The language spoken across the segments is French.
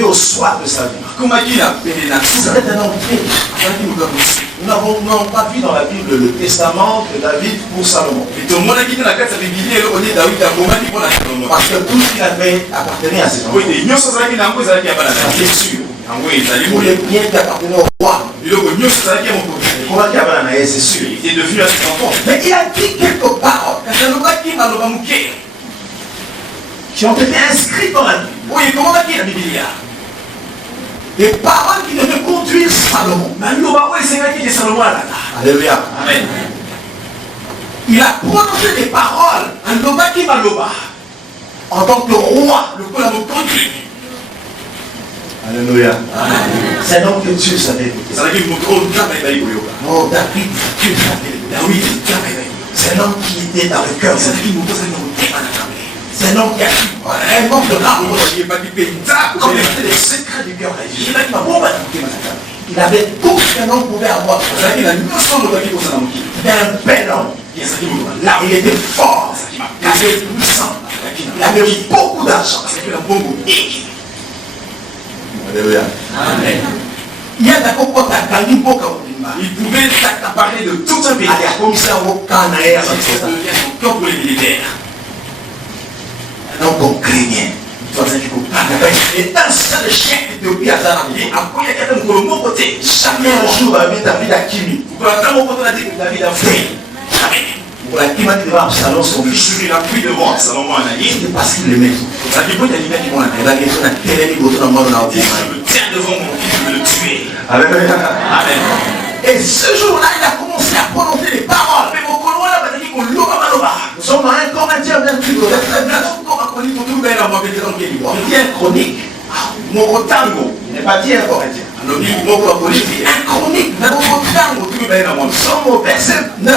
arrivé au soir de sa vie. C'était un homme terrible. Nous n'avons pas vu dans la Bible le testament de David pour Salomon. Parce que tout ce qu'il avait appartenait à ses enfants. C'est sûr. Pour les biens qui appartenaient au roi. C'est sûr. Il est devenu un enfant. Mais il a dit quelques paroles qui ont été inscrites dans la Bible. Des paroles qui devaient conduire Salomon. Alléluia. Amen. Il a prononcé des paroles en tant que roi. Alléluia. C'est un homme que Dieu savait écouter. Oh, David, Dieu savait écouter. C'est un homme qui était dans le cœur. C'est un homme qui a un homme de rare. Connaissait les secrets du cœur. Il avait tout ce qu'un homme pouvait avoir. Il était un bel homme. Là, il était fort. Il avait puissant. Il avait beaucoup d'argent. Alléluia. Amen. Il y a d'accord pour ta gagné beaucoup. Il pouvait s'accaparer de tout un pays. Il a commissaire au Canaïa. C'est pour les militaires. Un homme qu'on craignait. Et un seul chien éthiopien à Zanabi. Jamais un jour David a Kimi. David a fait. Voilà, qui m'a dit devant Absalom son fils. Il a pris devant Salomon Anaïs. C'est parce qu'il l'aimait. Ça dit, il a dit, je me tiens devant mon fils, je veux le tuer. Alléluia. Amen. Et ce jour-là, il a commencé à prononcer des paroles. Nous sommes dans 1 Corinthiens 28. Il dit un chronique. Mon tango. Il n'est pas dit un Corinthien. Un chronique. Nous sommes au verset 9.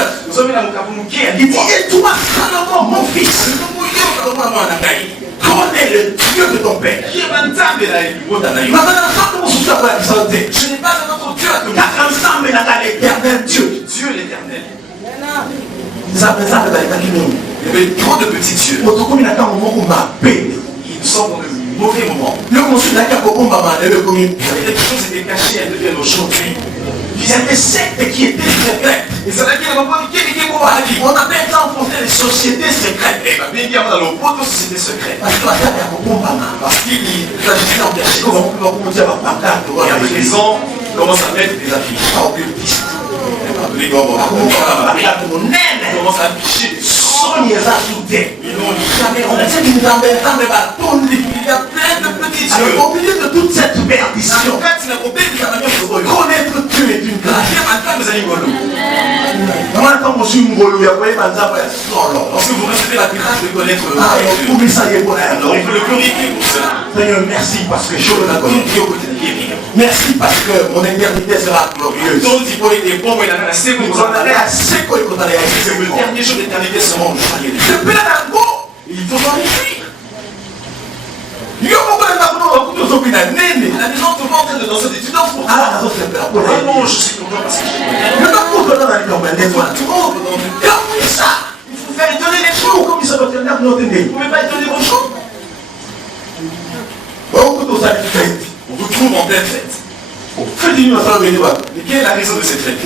Il dit, et toi, Salomon, mon fils, connais le Dieu de ton père. Je n'ai pas notre Dieu à te Car ensemble, il a l'éternel Dieu. Dieu l'éternel. Il y avait trop de petits dieux. Ils sont dans le mauvais moment. Le conseil n'a qu'à Les choses étaient cachées, elles deviennent aujourd'hui. il y a des sectes qui étaient secrètes. Et c'est là qu'il y a On appelle ça en français les sociétés secrètes. et bien dire dans le pot de société secrète. Parce Parce qu'il s'agissait en des et avec les gens commencent à mettre des affiches. Les gars, on commence à afficher des sons. Il y a plein de petits dieux. Au milieu de toute cette perdition, connaître Dieu est une grâce. Lorsque vous recevez la grâce de connaître Dieu, alors il faut le glorifier pour cela. Seigneur, merci parce que je le connais. Merci parce que mon éternité sera glorieuse. Donc il faut être bon, il a assez Vous en allez à ce que vous allez c'est le dernier jour d'éternité sera joyeux. Il faut glorifier. La maison, tout le monde en train de danser des tunnels pour toi. Ah non, je suis content parce que il faut faire donner les jours comme ils sont dans notre vous ne pouvez pas donner vos jours. On vous trouve en pleine fête. Mais quelle est la raison de cette fête?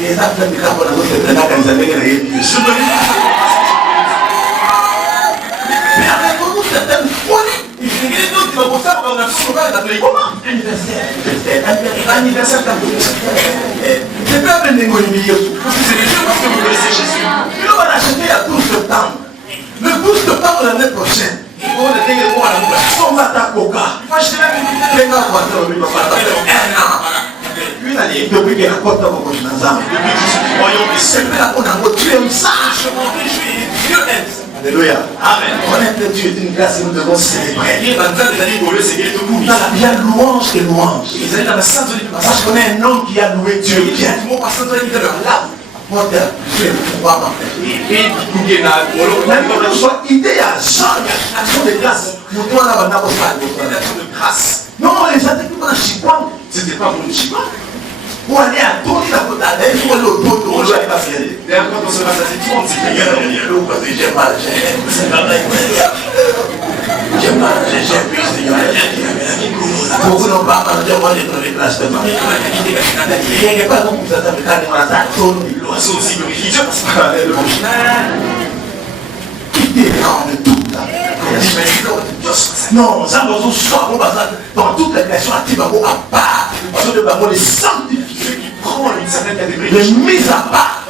Anniversaire c'est pas un parce que c'est les jeux parce que vous connaissez Jésus. on va l'acheter à 12 septembre. Le 12 septembre l'année prochaine. On va ta coca. Une année. Depuis qu'il y a un côté au Nazam. Depuis que je suis du royaume des cieux. C'est là qu'on a tu aimes ça. Je m'en réjouis. Dieu aime ça. Alléluia. Amen. Connaître Dieu est une grâce et nous devons célébrer. Il y a La louange et louange. Parce Parce qu'on est un homme qui a loué Dieu bien. Idée à Jean, action de grâce. Non, les attaques dans Chipan. C'était pas pour le Chipan. Pour aller à Tony la côte à l'aise, pour aller au dos, on va passer. D'ailleurs, quand on se passe à cette tour, on dit qu'il y a J'ai mal, j'ai mal, j'ai Beaucoup n'ont pas entendu avoir des classes de mariage. Il n'y a pas donc vous attendez quand même à ça. L'oiseau aussi glorifie Dieu parce que il est grand de tout là. Non, ça va vous soit dans toute la création active à part. Parce que le bâton est sanctifié. qui prend une certaine catégorie Les mises à part.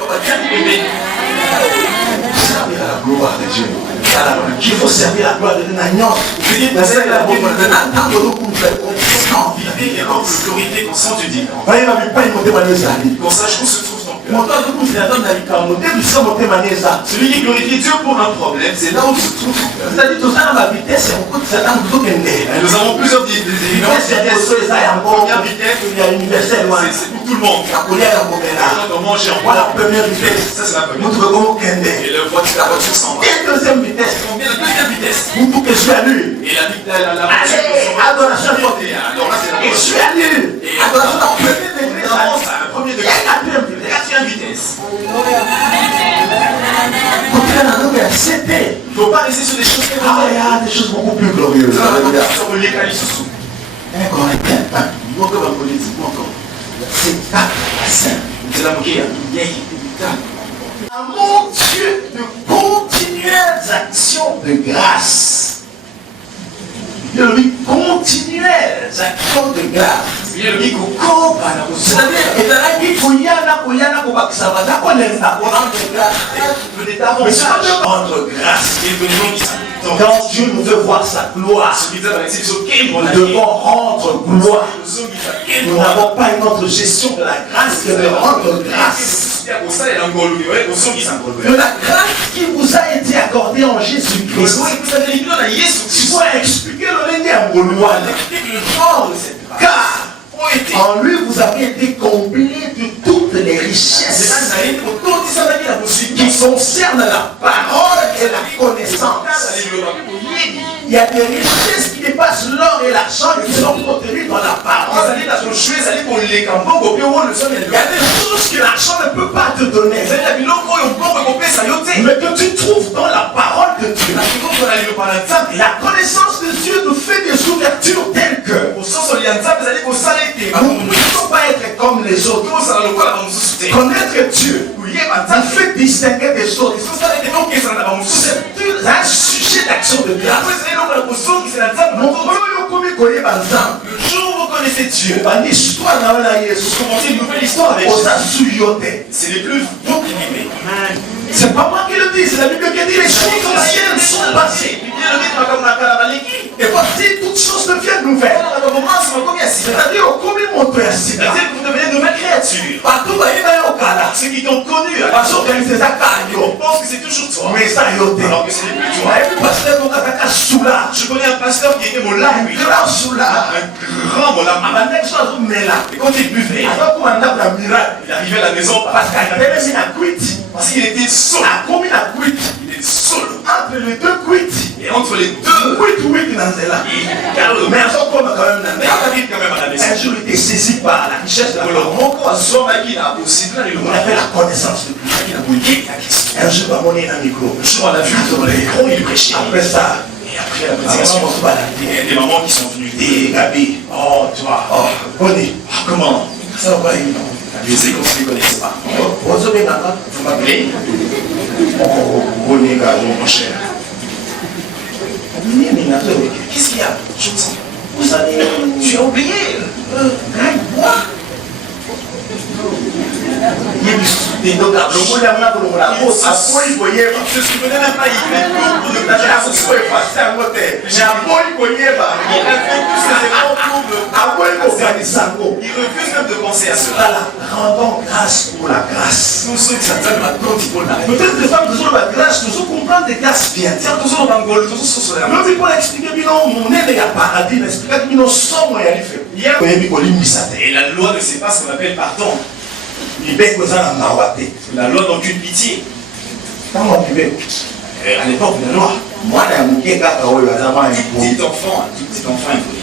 servir à la gloire de Dieu. Qu'il faut servir la gloire de Dieu. L'autorité qu'on sent du divin. Qu'on sache où se trouve ton cœur. Celui qui glorifie Dieu pour un problème, c'est là où se trouve ton cœur. Nous avons plusieurs vitesses. Première vitesse, c'est pour tout le monde. On mange en Voilà la première vitesse. Ça, c'est la première. Vous trouvez comment Kende. Et la voiture s'en va. Et la deuxième vitesse. Combien de deuxième vitesse? Vous pouvez que je suis à lui. Et la Allez, adoration forte. Alors là, c'est la Et je suis à lui. Adoration en premier degré. Le premier degré. Et la quatrième vitesse. Quatrième vitesse. Quand il y a un homme, il il ne faut pas rester sur des choses il y a des choses beaucoup plus glorieuses. C'est 4 à 5. C'est la moquée. Mon Dieu, de continuelles actions de grâce. De lui continuelles actions de grâce. C'est-à-dire, il faut y aller, rendre grâce. Quand Dieu nous veut voir sa gloire, nous devons rendre gloire. Nous n'avons pas une autre gestion de la grâce que de rendre grâce. De la grâce qui vous a été accordée en Jésus-Christ. Tu dois expliquer le lien à gloire. Car en lui vous avez été comblés de toutes les richesses qui concernent la parole et la connaissance. Il y a des richesses qui dépassent l'or et l'argent qui sont contenues dans la parole. Il y a des choses que l'argent ne peut pas te donner, mais que tu trouves dans la parole de Dieu. La connaissance de Dieu nous fait des ouvertures telles que nous ne pouvons pas être comme les autres. Connaître Dieu nous fait distinguer des autres. C'est un sujet d'action de grâce. Le jour où vous connaissez Dieu, vous commencez une nouvelle histoire avec Jésus. C'est les plus beaux qui vivent. C'est pas moi qui le dis, c'est la Bible qui dit les choses anciennes sont passées. Et voici toutes choses deviennent nouvelles. C'est-à-dire au commis mon père, c'est-à-dire que vous devenez une nouvelle créature. Partout ceux qui t'ont connu, ils pensent que c'est toujours toi. Mais ça alors que ce n'est plus toi. Je connais un pasteur qui était mon lame. Un grand mon lame. Et quand il buvait, il arrivait à la maison parce qu'il était solo. Il est solo. Entre les deux quits. Et entre les deux quits, mais un jour il était saisi par la richesse de la parole. On appelle la connaissance de Dieu. Un jour on est dans le micro. Un jour on a vu dans le micro, il prêchait. Après ça, et après la prédication, il y a des mamans qui sont venues. Des Gabi, oh tu vois, oh Bonnie, comment ça va évidemment. Je sais qu'on ne se connaissait pas. Vous m'appelez Bonnie, mon cher. Qu'est-ce qu'il y a? Je me sens. Vous allez. Tu as oublié. Moi. Il y a du soutien. Donc, le mot d'amour pour la grosse. À quoi il voyait? Je ne me souvenais même pas. Il fait tout pour ne pas faire ce soit effacé à côté. J'ai un boy qui voyait. Il a fait tous ses efforts pour me. À quoi il refuse même de penser à cela. Rendons grâce pour la grâce. Nous sommes certains maintenant qui font la grâce. Peut-être des femmes besoin de la grâce. Nous sommes comprendre des grâces bien. Tiens, nous sommes dans le Gaulle. Nous sommes là. Nous pour expliquer, non, mon aide est à paradis. N'expliquer que nous sommes à y aller faire. Et la loi ne sait pas ce qu'on appelle pardon. La loi n'a aucune pitié. À l'époque de la loi, un petit enfant impoli.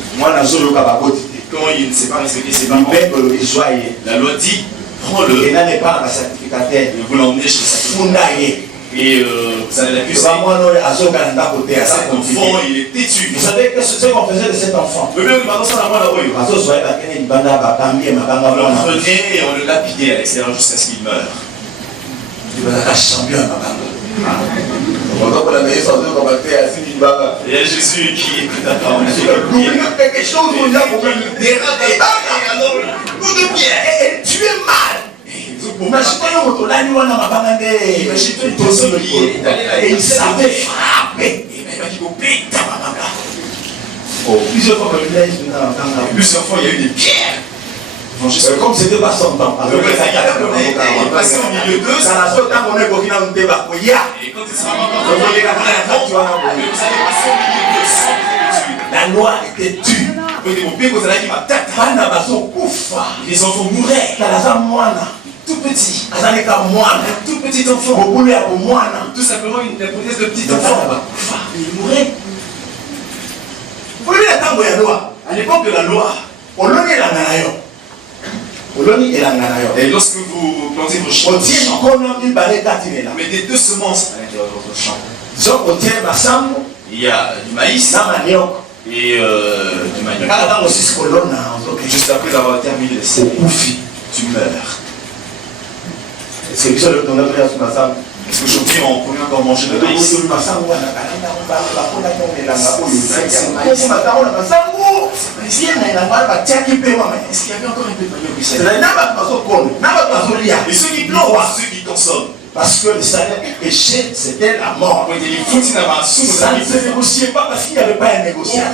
Quand il ne sait pas respecter ses parents, la loi dit prends-le et vous l'emmenez chez sa Et vous allez l'accuser. Cet enfant, il est têtu. Vous savez que ce qu'on faisait de cet enfant? On le prenait et on le lapidait à l'extérieur jusqu'à ce qu'il meure. Il y a Jésus qui écoute la parole. Quelque chose où il a pour le déraper. Alors, coup de pierre. Et tu es mal. Et il savait frapper. Plusieurs fois, il y a eu des pierres. Comme c'était pas son temps. Il est passé au milieu d'eux. Et quand il sera mort, vous allez passer au milieu d'eux sans tuer. La loi était dure. Les enfants mouraient. Tout petit. Un tout petit enfant. Tout simplement une hypothèse de petit enfant. Il mourait. À l'époque de la loi, et lorsque vous plantez vos champs, mettez 2 semences à l'intérieur de votre champ. Il y a du maïs et du manioc. Juste après avoir terminé les semis, tu meurs. Est-ce qu'aujourd'hui on peut encore manger de maïs? Est-ce qu'il y avait encore un peu de manioc? Et ceux qui plantent, ceux qui consomment. Parce que le salaire du péché, c'était la mort. Ça ne se négociait pas parce qu'il n'y avait pas un négociateur.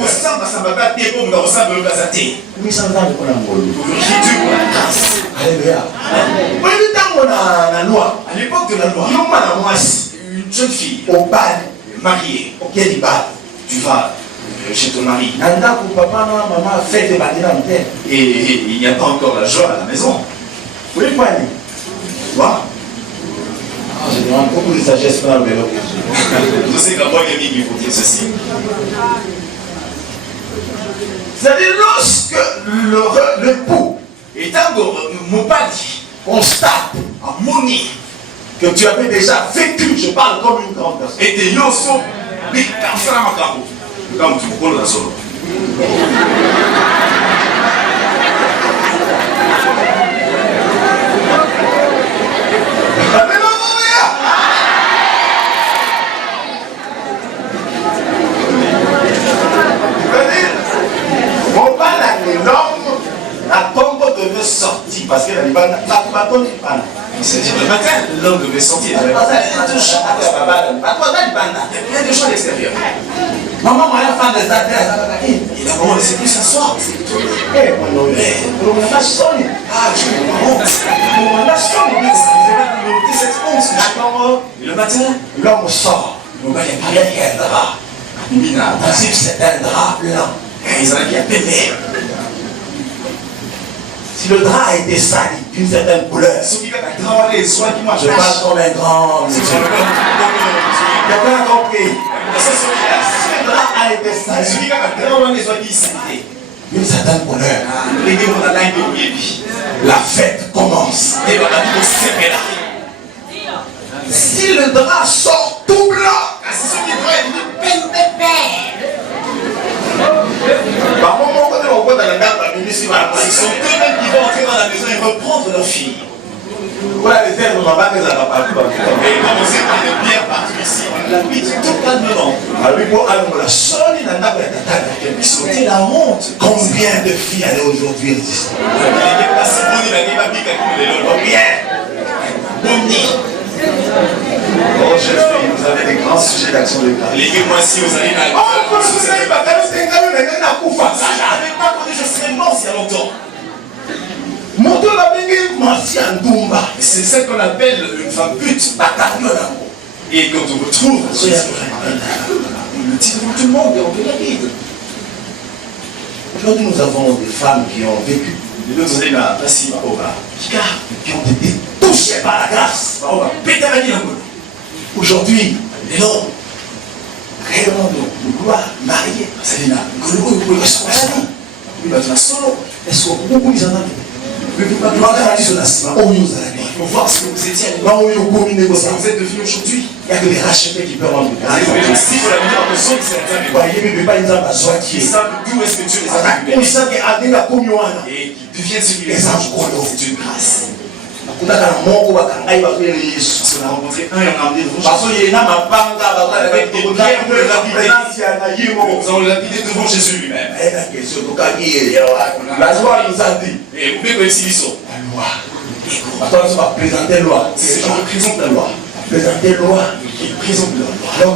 Alléluia. À l'époque de la loi, une jeune fille mariée, tu vas chez ton mari. Et il n'y a pas encore la joie à la maison. Voilà. Je demande beaucoup de sagesse pour le vélo. Je sais qu'à moi, il faut dire ceci. C'est-à-dire, lorsque l'époux est un mopadi, constate que tu avais déjà vécu, je parle comme une grande personne. Et des yosso, mais personne n'a pas comme tu prends la solo. La tombe devait sortir parce que le matin, l'homme devait sortir. Il y a plein de gens à l'extérieur. Maman m'a fait des adresses. Il a vraiment laissé plus s'asseoir. Le matin, l'homme sort. Il y a un drap. En principe, c'est un drap blanc. Ils ont qui a pété. Si le drap a été sali d'une certaine couleur, je parle comme un grand. Quelqu'un a compris. Si le drap a été sali d'une certaine couleur, la fête commence. Si le drap sort tout blanc, par moment, quand on voit dans la garde, ce sont eux-mêmes qui vont entrer dans la maison et reprendre leur fille. Voilà les ailes, on va pas les avoir partout. Et commencer par les bières partout ici. On l'habite tout calmement. C'était la honte. Combien de filles allaient aujourd'hui résister? Combien? Boni. Oh, chers filles, vous avez des grands sujets d'action de grâce. Les moi-ci, vous allez là. Oh, vous savez pas, je n'avais pas connu, je serais mort il y a longtemps. C'est celle qu'on appelle une femme pute. Et quand on retrouve, on le dit devant tout le monde et on peut la guide. Aujourd'hui, nous avons des femmes qui ont vécu, qui ont été touchées par la grâce. Aujourd'hui, les hommes, réellement, nous vouloir marier. Est-ce que beaucoup de gens pour voir ce que vous étiez à l'époque, ce que vous êtes devenu aujourd'hui. Il y a que les rachetés qui peuvent rendre grâce. Si vous l'avez dit dans le son, c'est un qui savent d'où est-ce que Dieu les a récupérés et qui deviennent ce qu'il les a. C'est une grâce. Parce qu'on a rencontré un et on a emmené devant Jésus. Nous allons le lapider devant Jésus lui-même. Et vous pouvez connaître ici. C'est je représente la loi. Présenter loi. Qui présente la loi. Donc,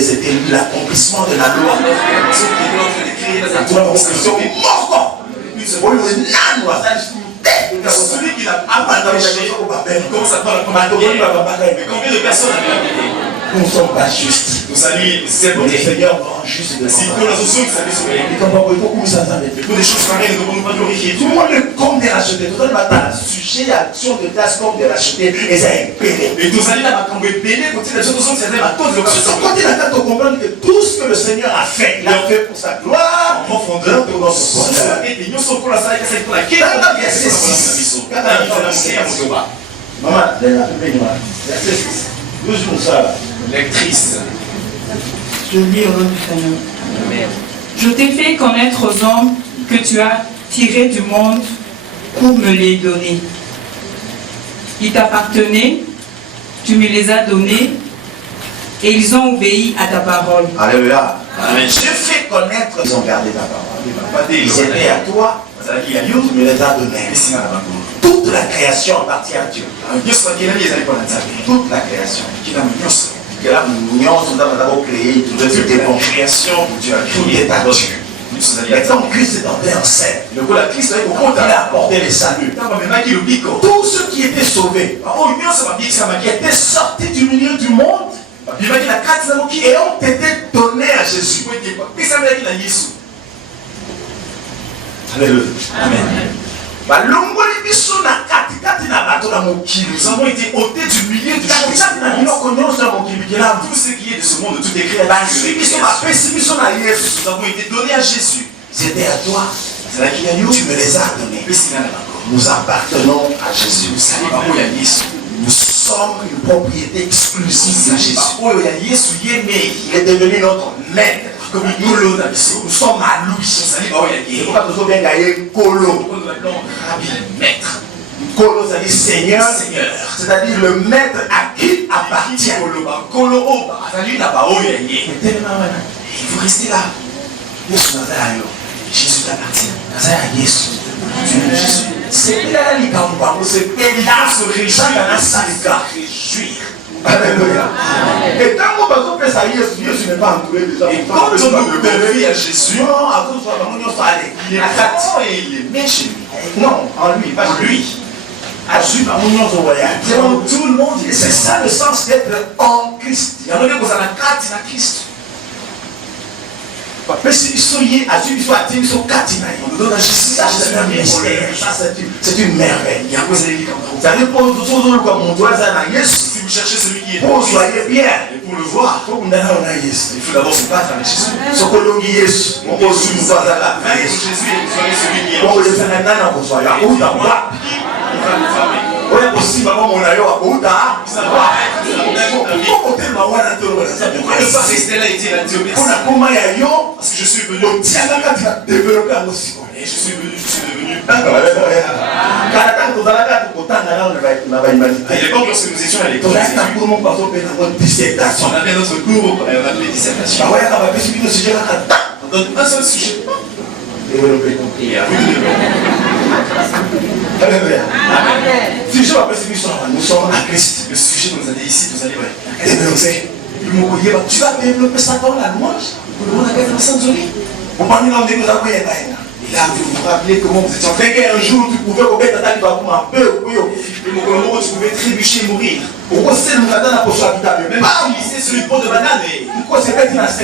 c'était l'accomplissement de la loi. Celui qui n'a pas péché, il commence à prendre la première pierre. Mais combien de personnes avaient la pierre? Nous ne sommes pas justes. Nous allions, c'est bon. Le Seigneur rend juste de Si nous avons besoin que ça puisse se faire. Mais Pour des choses pareilles, nous ne pouvons pas glorifier tout Dieu. le monde est comme des rachetés. Tout le monde sujet à l'action de classe comme des rachetés. Et ça est péré. Et nous allions à Makambo et Béné, quand il a dit que c'est à tous les Quand il a fait comprendre que tout ce que le Seigneur a fait, il a fait pour sa gloire, en profondeur, pour notre bonheur. et nous sommes pour la salle, c'est pour laquelle on a bien ceci. Maman, verset 6. Lectrice. Je lis au nom du Seigneur. Je t'ai fait connaître aux hommes que tu as tirés du monde pour me les donner. Ils t'appartenaient, tu me les as donnés, et ils ont obéi à ta parole. Alléluia. Amen. Je fais connaître, ils ont gardé ta parole. Ils étaient à toi, tu me les as donnés. Toute la création appartient à Dieu. Toute la création. Que là, nous avons créé, tout est bon. Création, Dieu a Tout créé. est à Dieu. Maintenant, Christ est entré en scène. Le la Christ Il a apporté le salut. Tous ceux qui étaient sauvés, qui étaient sortis du milieu du monde, et ont été donnés à Jésus. Alléluia. Amen. Nous avons été ôtés du milieu du monde. Tout ce qui est de ce monde, de toutes les créatures. Nous avons été donnés à Jésus. C'était à toi. C'est là qu'il y a eu. Tu me les as donnés. Nous appartenons à Jésus. Nous sommes une propriété exclusive de Jésus. Il est devenu notre maître. Nous sommes à lui. C'est pourquoi nous sommes bien gagnés Kolo. Maître. Kolo, c'est-à-dire Seigneur. C'est-à-dire le maître à qui appartient. Il faut rester là. Jésus t'appartient. C'est là se réjouir. Alléluia. Et tant qu'on va faire ça, Jésus n'est pas entouré des gens. Et quand on nous confie à Jésus, il est né chez lui. Non, en lui, pas lui. tout le monde, c'est ça le sens d'être en Christ. Il y a un moment où on a la carte à Christ. On nous donne un Jésus, ça c'est un mystère, c'est une merveille. Si vous cherchez celui qui est pour soyez bien, et pour le voir, il faut d'abord se battre avec Jésus. Jésus. Avec Jésus, et soyez celui qui est en Jésus. Il va le travail. Pourquoi ne pas rester là et dire à Dieu merci? Parce que je suis venu. Et je suis devenu. À l'époque, lorsque nous étions à l'école, on avait notre cours, on appelait dissertation. On donne un seul sujet. Et à vous de Alléluia. Nous sommes à Christ. le sujet que vous avez ici, vous allez voir. Développer. Tu vas développer ça dans la louange. Et là, vous vous rappelez comment vous étiez en train de Un jour, tu pouvais tu pouvais trébucher et mourir. même Pas glisser sur une peau de banane et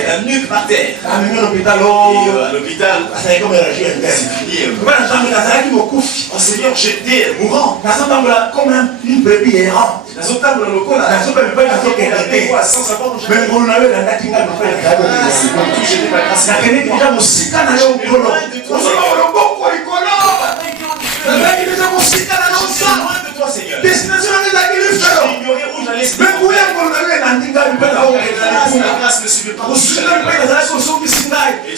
la nuque par terre. Et à l'hôpital, c'est fini. Oh Seigneur, j'étais mourant. comme une brebis errante. Sans savoir où je Mais on avait la natinga de faire j'étais pas grâce. déjà musika na yo kolo. Ozo na oloboko ikolo. Na ngi déjà musika na yo sa.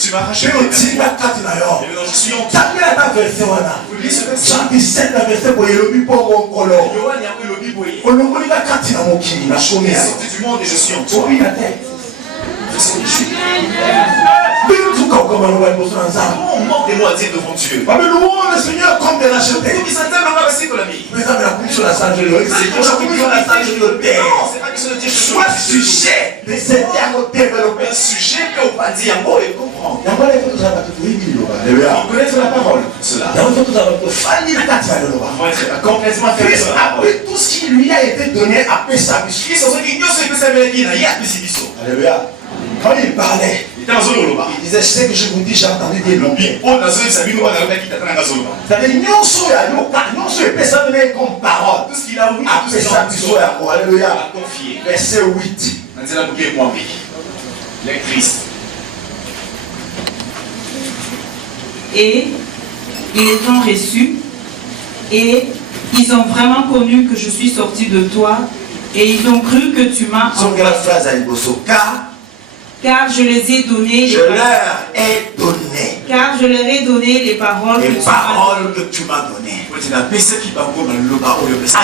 tu m'as racheté. Mais au Tika Katinayo. Et maintenant je suis en toi. T'as ta verset wana. Vous lisez ce verset. Jean 17 la verset pour yelobi pour mon kolo. Yohan a pris le biboye. Olongoli ka Katina mokili na Je suis shomia. sorti du monde et je suis en toi. Obi na tête. Je suis en toi. Bino tuka ukoma no bali bosana nzambe. Comment on manque des mots à dire devant Dieu? Babe louons le Seigneur comme de l'acheter. Tout qui s'entend dans la vie de la vie. Mais ça me la commission la salle de l'eau. C'est pour ça que Dieu la salle de l'eau. Non, c'est pas question de dire que Soit sujet de cet amour développé. un sujet que on va dire, on et comprendre. Yango les choses ça va te faire dire loba. Alléluia. On connaît la parole. Cela. Yango les choses ça va te faire dire Katia de loba. On va être complètement fait. Christ a pris tout ce qui lui a été donné après sa vie. Qui sont ceux qui ont ce que ça veut dire? Il y a plus de Alléluia. Quand il parlait, il était en zone là-bas. il disait, je sais que je vous dis, j'ai entendu dire non bien. On a zone, ça vient nous voir dans le qui t'attend dans la zone. C'est-à-dire, non seulement ça donné comme parole. Tout ce qu'il a oublié, tout ce Après qu'il sa a vie, alléluia. a confié. Verset 8. On dit la bouquet moi oui. Lectrice. Et ils les ont reçus et ils ont vraiment connu que je suis sorti de toi et ils ont cru que tu m'as Son grande phrase à Iboso. car je les ai donné Je leur ai donné car je leur ai donné les paroles les que tu m'as paroles que tu m'as données. Tu n'as pas ce qui va pour le loba ou le message.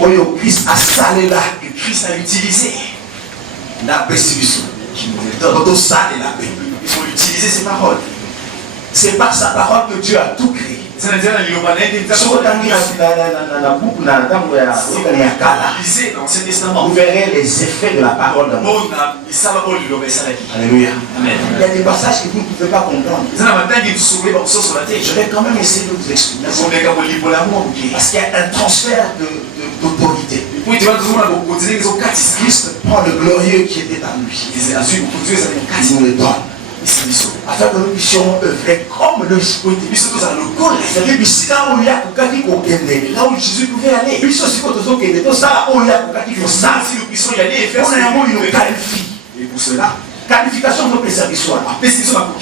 Oyo Christ a salé là. Que Christ a utilisé. La persécution. Qui nous les donne. Quand on salé la paix. Il faut utiliser ces paroles. C'est par sa parole que Dieu a tout créé. C'est-à-dire dans le loba, Sur la boucle, dans la table, lisez dans l'Ancien Testament. vous verrez les effets de la parole d'amour. Alléluia. Amen. Il y a des passages que vous ne pouvez pas comprendre. Je Je vais quand même essayer de vous expliquer. Parce qu'il y a un transfert d'autorité. Christ prend le glorieux qui était en lui. Il nous le donne. Afin que nous puissions œuvrer comme le c'est-à-dire ici là où il y a là où Jésus pouvait aller. Puis ceci quand on dit tout ça où il y a ça. Si nous puissions y aller et faire On ça, a un mot il nous qualifie. et pour cela, Qualification de service soit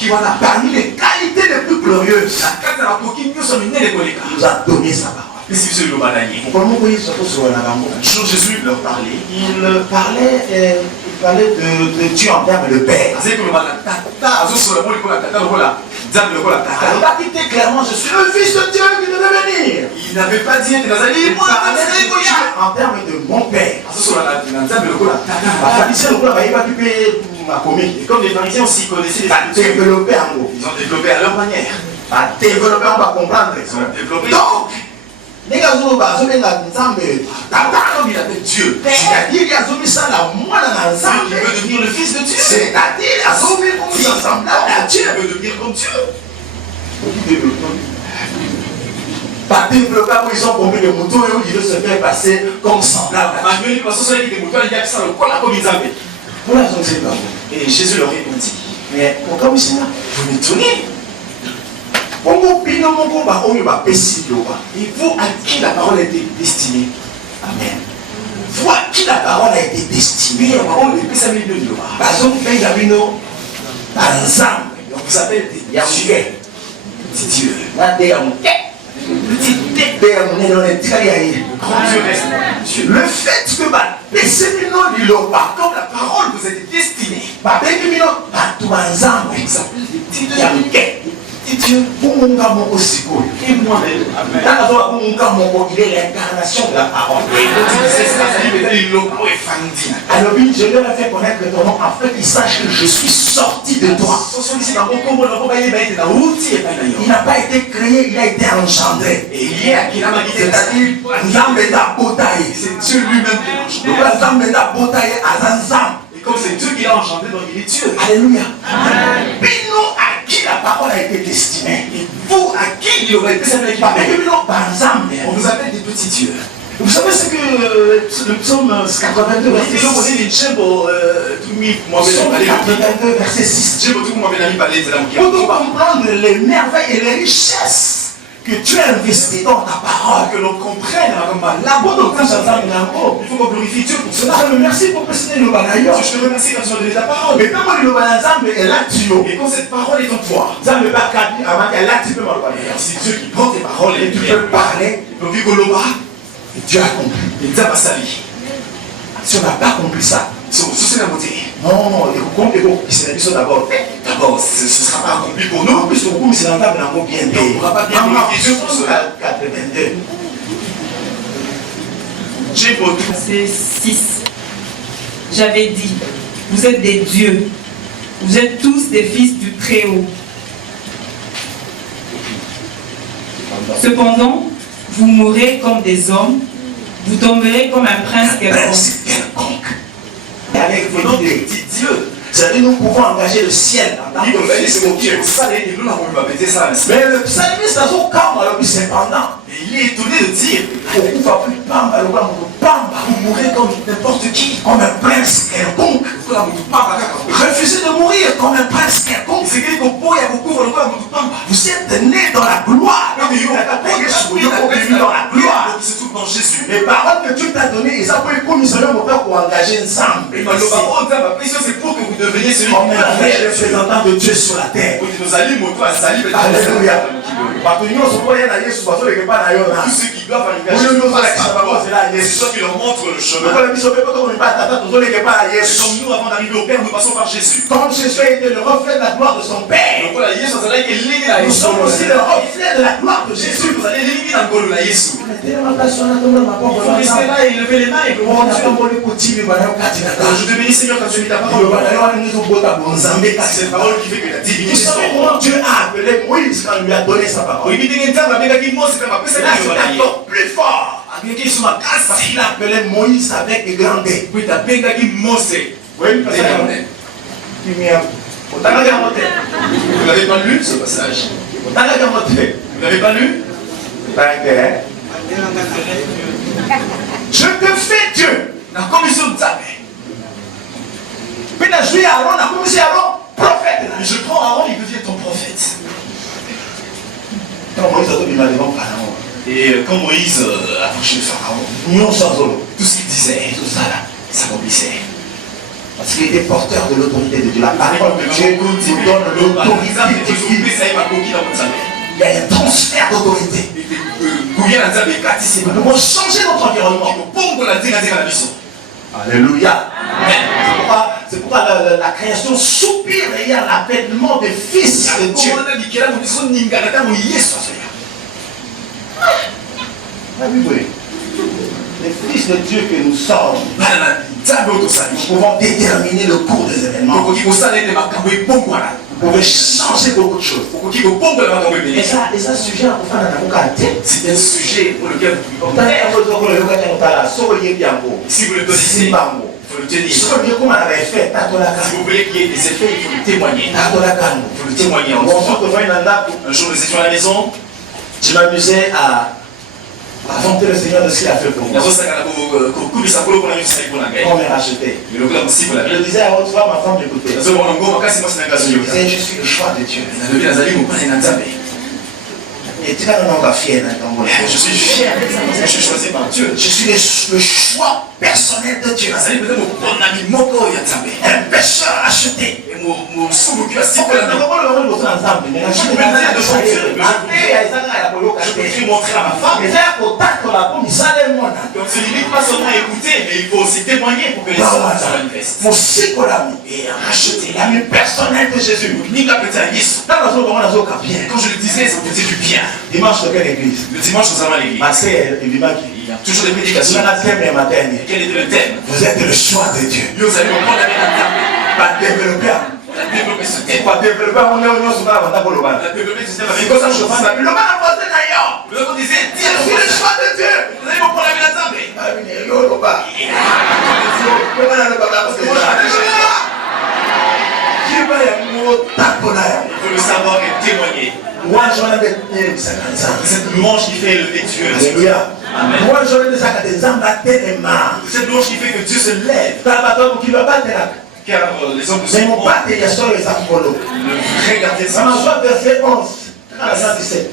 voilà. parmi les qualités les plus glorieuses. Il nous a donné sa parole. Toujours Jésus leur parlait. Il parlait de Dieu en termes de Père. Alors il a dit clairement, je suis le Fils de Dieu qui devait venir. Il n'avait pas dit Il parlait de Dieu en termes de mon Père. Et comme les pharisiens aussi connaissaient les Écritures, Développer en gros. ils ont développé à leur manière. À développer, on va comprendre. Ils ont développé. Donc, les gars, comme il appelle Dieu, c'est-à-dire qu'il y a zombie ça la moi dans Dieu qui veut devenir le Fils de Dieu. c'est-à-dire qu'il y a zombie comme ça semblable à Dieu. Dieu veut devenir comme Dieu. Par développer, ils ont compris le mouton et ils veulent se faire passer comme semblable à Dieu. Voilà, je ne sais pas. Et Jésus leur répondit, Mais pourquoi vous êtes là? vous m'étonnez. Et vous à qui la parole a été destinée? Amen. Vous à qui la parole a été destinée? On vous appelle des petits dieux. Le fait que Comme la parole vous a été destinée, vous appelle des petits dieux. Dieu, et moi-même, il est l'incarnation de la parole. Alors, je leur ai fait connaître ton nom afin qu'ils sachent que je suis sorti de toi. Il n'a pas été créé, il a été engendré. C'est-à-dire, C'est Dieu lui-même qui l'a engendré. Et comme c'est Dieu qui l'a engendré, donc il est Dieu. Alléluia. Puis nous, à qui la parole a été destinée? Et vous, à qui il aurait été destinée? On vous appelle des petits dieux. Vous savez ce que le psaume 82, verset 6. Psaume 82, verset 6. Pour nous comprendre les merveilles et les richesses que tu as investies dans ta parole, Que l'on comprenne la pour nous comprendre, il faut qu'on glorifie Dieu pour cela. merci pour préciser le banayo. Je te remercie quand tu as donné ta parole. Mais comment le banazambe est là, tu Et quand cette parole est en toi, Zambe pas kadi avant qu'elle là, tu peux m'envoyer. c'est Dieu qui prend tes paroles Et tu peux parler, Et puis Goloba, et Dieu a compris. et Dieu va sa vie. Si on n'a pas compris ça, C'est la beauté. non, il faut comprendre que c'est la mission d'abord. D'abord, ce ne sera pas accompli pour nous. En plus, beaucoup c'est l'entame d'un mot bien Et on ne pourra pas bien glorifier Dieu pour cela. 82. Verset 6. J'avais dit, vous êtes des dieux. Vous êtes tous des fils du Très-Haut. Cependant, vous mourrez comme des hommes. Vous tomberez comme un prince quelconque. Avec vos noms de petits dieux. C'est-à-dire nous pouvons engager le ciel en tant que fils de Dieu. Mais le psalmiste a son calme alors que cependant. Il est étonné de dire, vous mourrez comme n'importe qui, comme un prince quelconque. Refusez de mourir comme un prince quelconque. Vous êtes nés dans la gloire. Dans la gloire. Qui se trouve dans Jésus. Les paroles que Dieu t'a données, et ça peut être comme ils seront pour engager ensemble. C'est pour que vous deveniez celui comme un vrai représentant de Dieu sur la terre. Alléluia. Tous ceux qui doivent engager c'est ceux qui leur montrent le chemin. Comme nous, avant d'arriver au Père, nous passons par Jésus. Comme Jésus était le reflet de la gloire de son Père, nous sommes aussi le reflet de la gloire de Jésus. Vous allez l'éliminer dans le Jésus. Il faut rester là et lever les mains et je te bénis Seigneur quand tu mis ta parole. C'est la parole qui fait que la divinité sort. Dieu a appelé Moïse quand il lui a donné sa parole. C'est encore plus fort. Parce qu'il a appelé Moïse avec des grands dés. Oui, t'as bien gagné Mosé. Oui, parce que vous n'avez pas lu ce passage. Vous n'avez pas lu? Je te fais Dieu. La commission de Tabé. Puis la juillet Aaron, la commission Aaron, prophète. Je prends Aaron, il devient ton prophète. Et quand Moïse a approché le Pharaon, tout ce qu'il disait, tout ça là, s'accomplissait. Parce qu'il était porteur de l'autorité de Dieu. La parole de Dieu nous donne l'autorité divine. Il y a un transfert d'autorité. Nous devons changer notre environnement. Alléluia. C'est pourquoi la création soupire ayant l'avènement des fils de Dieu. Les fils de Dieu que nous sommes, nous pouvons déterminer le cours des événements. Vous pouvez changer beaucoup de choses. Et ça, sujet à c'est un sujet pour lequel vous pouvez si vous le connaissez, il faut le tenir. Si vous voulez qu'il y ait des effets, il faut le témoigner. Il faut le témoigner. Un jour, nous étions à la maison. Je m'amusais à vanter le Seigneur de ce qu'il a fait pour moi. On m'a racheté. Je disais à votre femme, ma femme m'écoutait. Je disais, je suis le choix de Dieu. Et tu vas nous fier dans ton je suis fier, je suis choisi par Dieu. Je suis le choix personnel de Dieu. Un pécheur acheté. Je peux montrer à ma femme. Donc ce n'est pas seulement écouter, mais il faut aussi témoigner pour que les hommes se manifestent. Et racheter l'ami personnel de Jésus. Quand je le disais, ça faisait du bien. Dimanche, dans quelle église? Le dimanche, nous allons à l'église. Il y a toujours des prédications. Quel était le thème? Vous êtes le choix de Dieu. Nous allons prendre la développer. On a développé ce thème. On a développé ce thème avec quoi ça chauffe. Vous disait, je suis le choix de Dieu. Vous allez prendre la table. Il faut le savoir et témoigner. Cette louange qui fait lever Dieu. Alléluia. Cette louange qui fait que Dieu se lève. Car les hommes sont le vrai gardien de sa verset 11 à 117.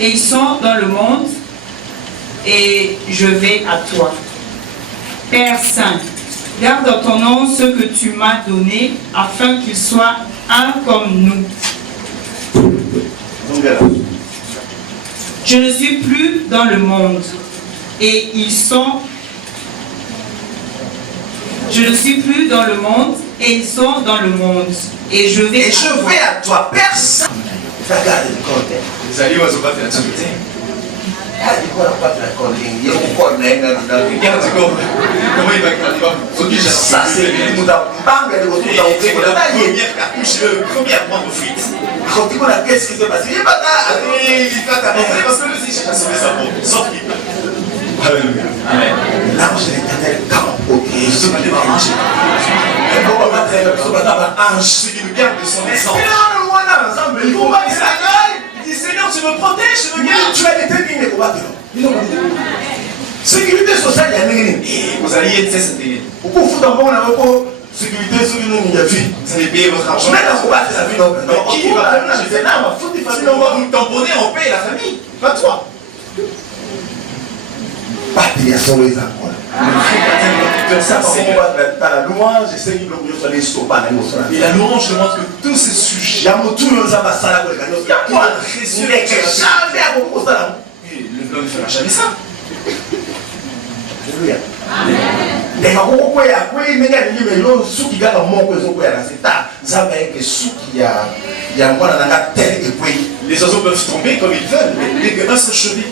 Et ils sont dans le monde, et je vais à toi. Père Saint, garde dans ton nom ce que tu m'as donné, afin qu'ils soient un comme nous. Je ne suis plus dans le monde, et ils sont... Je ne suis plus dans le monde, et ils sont dans le monde. Et je vais à toi. Personne. Regarde le côté. Les alliés vont se battre la société. Regarde comment il va ça c'est le premier à prendre fuite. Qu'est-ce qui se passe? Il est pas là. Il va t'annoncer parce que le Seigneur cherche à sauver sa peau. Sauf qu'il peut. Alléluia. Amen. L'ange de l'Éternel campe. Je suis pas débarrassé. Ceux qui nous gardent de son essence. Il dit Seigneur, tu me protèges, tu me gardes. Tu as déterminé pour battre. Sécurité sociale, il y a rien. Vous allez être cette année. Pourquoi vous faites un bon sécurité sociale, vous allez payer votre argent. Mais là, vous battez la vie, non? Qui va sinon, on va vous tamponner, on paye la famille. Pas toi. Pas de liaison, les enfants. Ça, c'est la louange, c'est qu'il les stopper. Et la louange demande que tous ces sujets. Il y a tout le monde qui va ça. Il y a quoi? Le blanc ne fera jamais ça. Alléluia. Les gens qui ont les oiseaux peuvent tomber comme ils veulent, mais dès qu'un seul cheville, et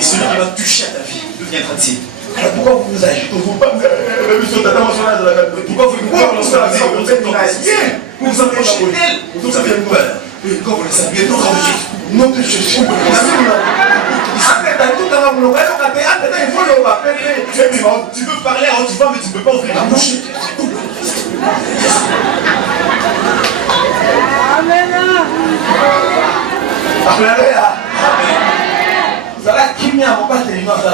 celui qui va toucher à ta vie deviendra-t-il? Pourquoi vous vous agitez? Pourquoi vous vous approchez d'elle? Vous avez peur. Quand vous les saluez, non, tu veux parler à haute voix, mais tu ne peux pas ouvrir la bouche. Amen. Alléluia. Vous allez qui m'y a pas tenu dans la voix.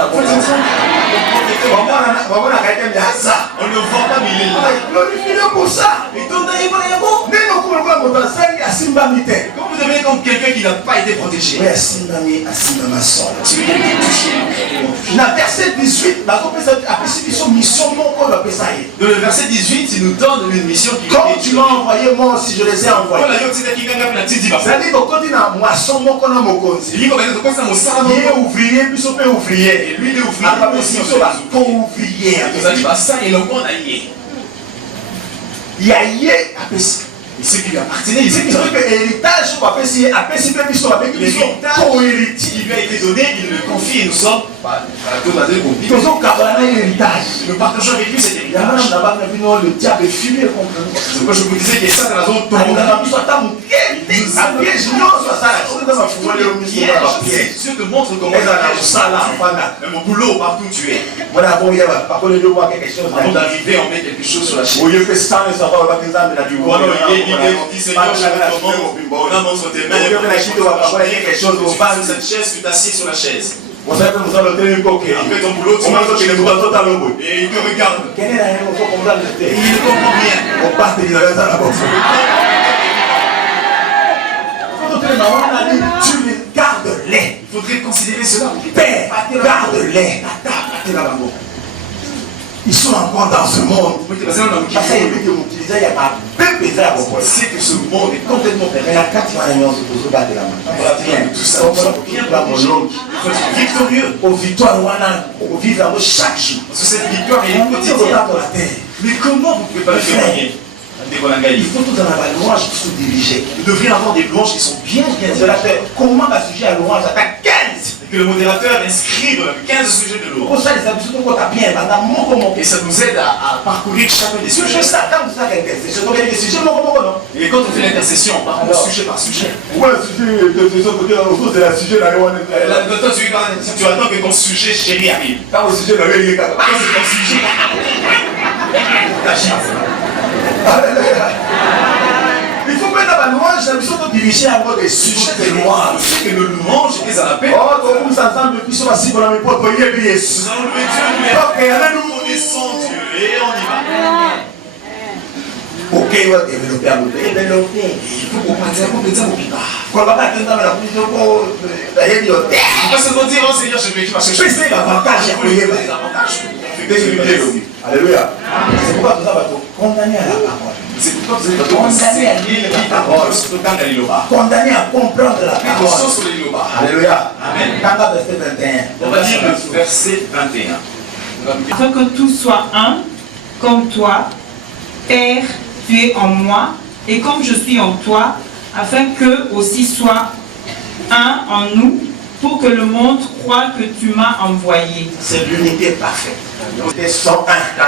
On ne le voit pas, mais il est là. Glorifiez-le pour ça. Quand vous devenez comme quelqu'un qui n'a pas été protégé, celui qui a été touché. Dans le verset 18, dans le verset 18, il nous donne une mission qui comme tu m'as envoyé, moi aussi je les ai envoyés. C'est-à-dire que quand il y a un moisson, il est ouvrier, puis il est ouvrier. Et lui, il est ouvrier. Il y a et ceux qui lui appartenaient, ils étaient l'héritage qui lui a été donné, il le confie et nous sommes nous partageons avec lui cet héritage. Le diable fumé contre nous. C'est pourquoi je vous disais que ça dans la zone Dieu te montre comment mon boulot partout où tu es. Avant d'arriver, on met quelque chose sur la chaise. Il dit Seigneur, je vais comment on montre tes mains. Cette chaise, tu t'assieds sur la chaise. Vous savez que nous allons tenir un coquet. Après ton boulot, tu manges et il te regarde. Et il ne comprend rien. On part de la boxe. Tu les gardes-les. Il faudrait considérer cela. Père, garde-les. Ils sont encore dans ce monde. C'est que ce monde est complètement perdu. Il faut être victorieux. Chaque jour. Parce que cette victoire est quotidienne. Mais comment vous pouvez pas le témoigner? Il faut tous avoir la louange qui sont dirigées. Nous devrions avoir des louanges qui sont bien dirigées. Comment va sujet à louange à 15? Et que le modérateur inscrive 15 sujets de louange. Et ça nous aide à parcourir chacun des sujets. Et quand on fait l'intercession, on parle sujet par sujet. Ouais, sujet de c'est la sujet là. Tu attends que ton sujet chéri arrive. Quand le sujet là, il est quand c'est ton sujet. il faut mettre la louange, la mission de diriger à des sujets de louange. C'est que le louange est à la paix. Oh, comme nous ensemble, puis sur la cible, on a mis pour toi, il y a bien. Nous allons louer Dieu, nous connaissons Dieu et on y va. Ok, il va développer à l'autre. Il faut comprendre complètement. Quand on va attendre la position pour d'ailleurs, il y a pas seulement dire, oh Seigneur, je vais parce que je fais des avantages. Alléluia. C'est pourquoi nous avons condamné à la parole. C'est pourquoi vous êtes condamné à lire la parole. Condamné à comprendre la parole. Alléluia. Amen. On va dire le verset 21. Afin que tout soit un, comme toi. Père, tu es en moi, et comme je suis en toi, afin qu'eux aussi soient un en nous, pour que le monde croie que tu m'as envoyé. C'est l'unité parfaite. Ils sont un.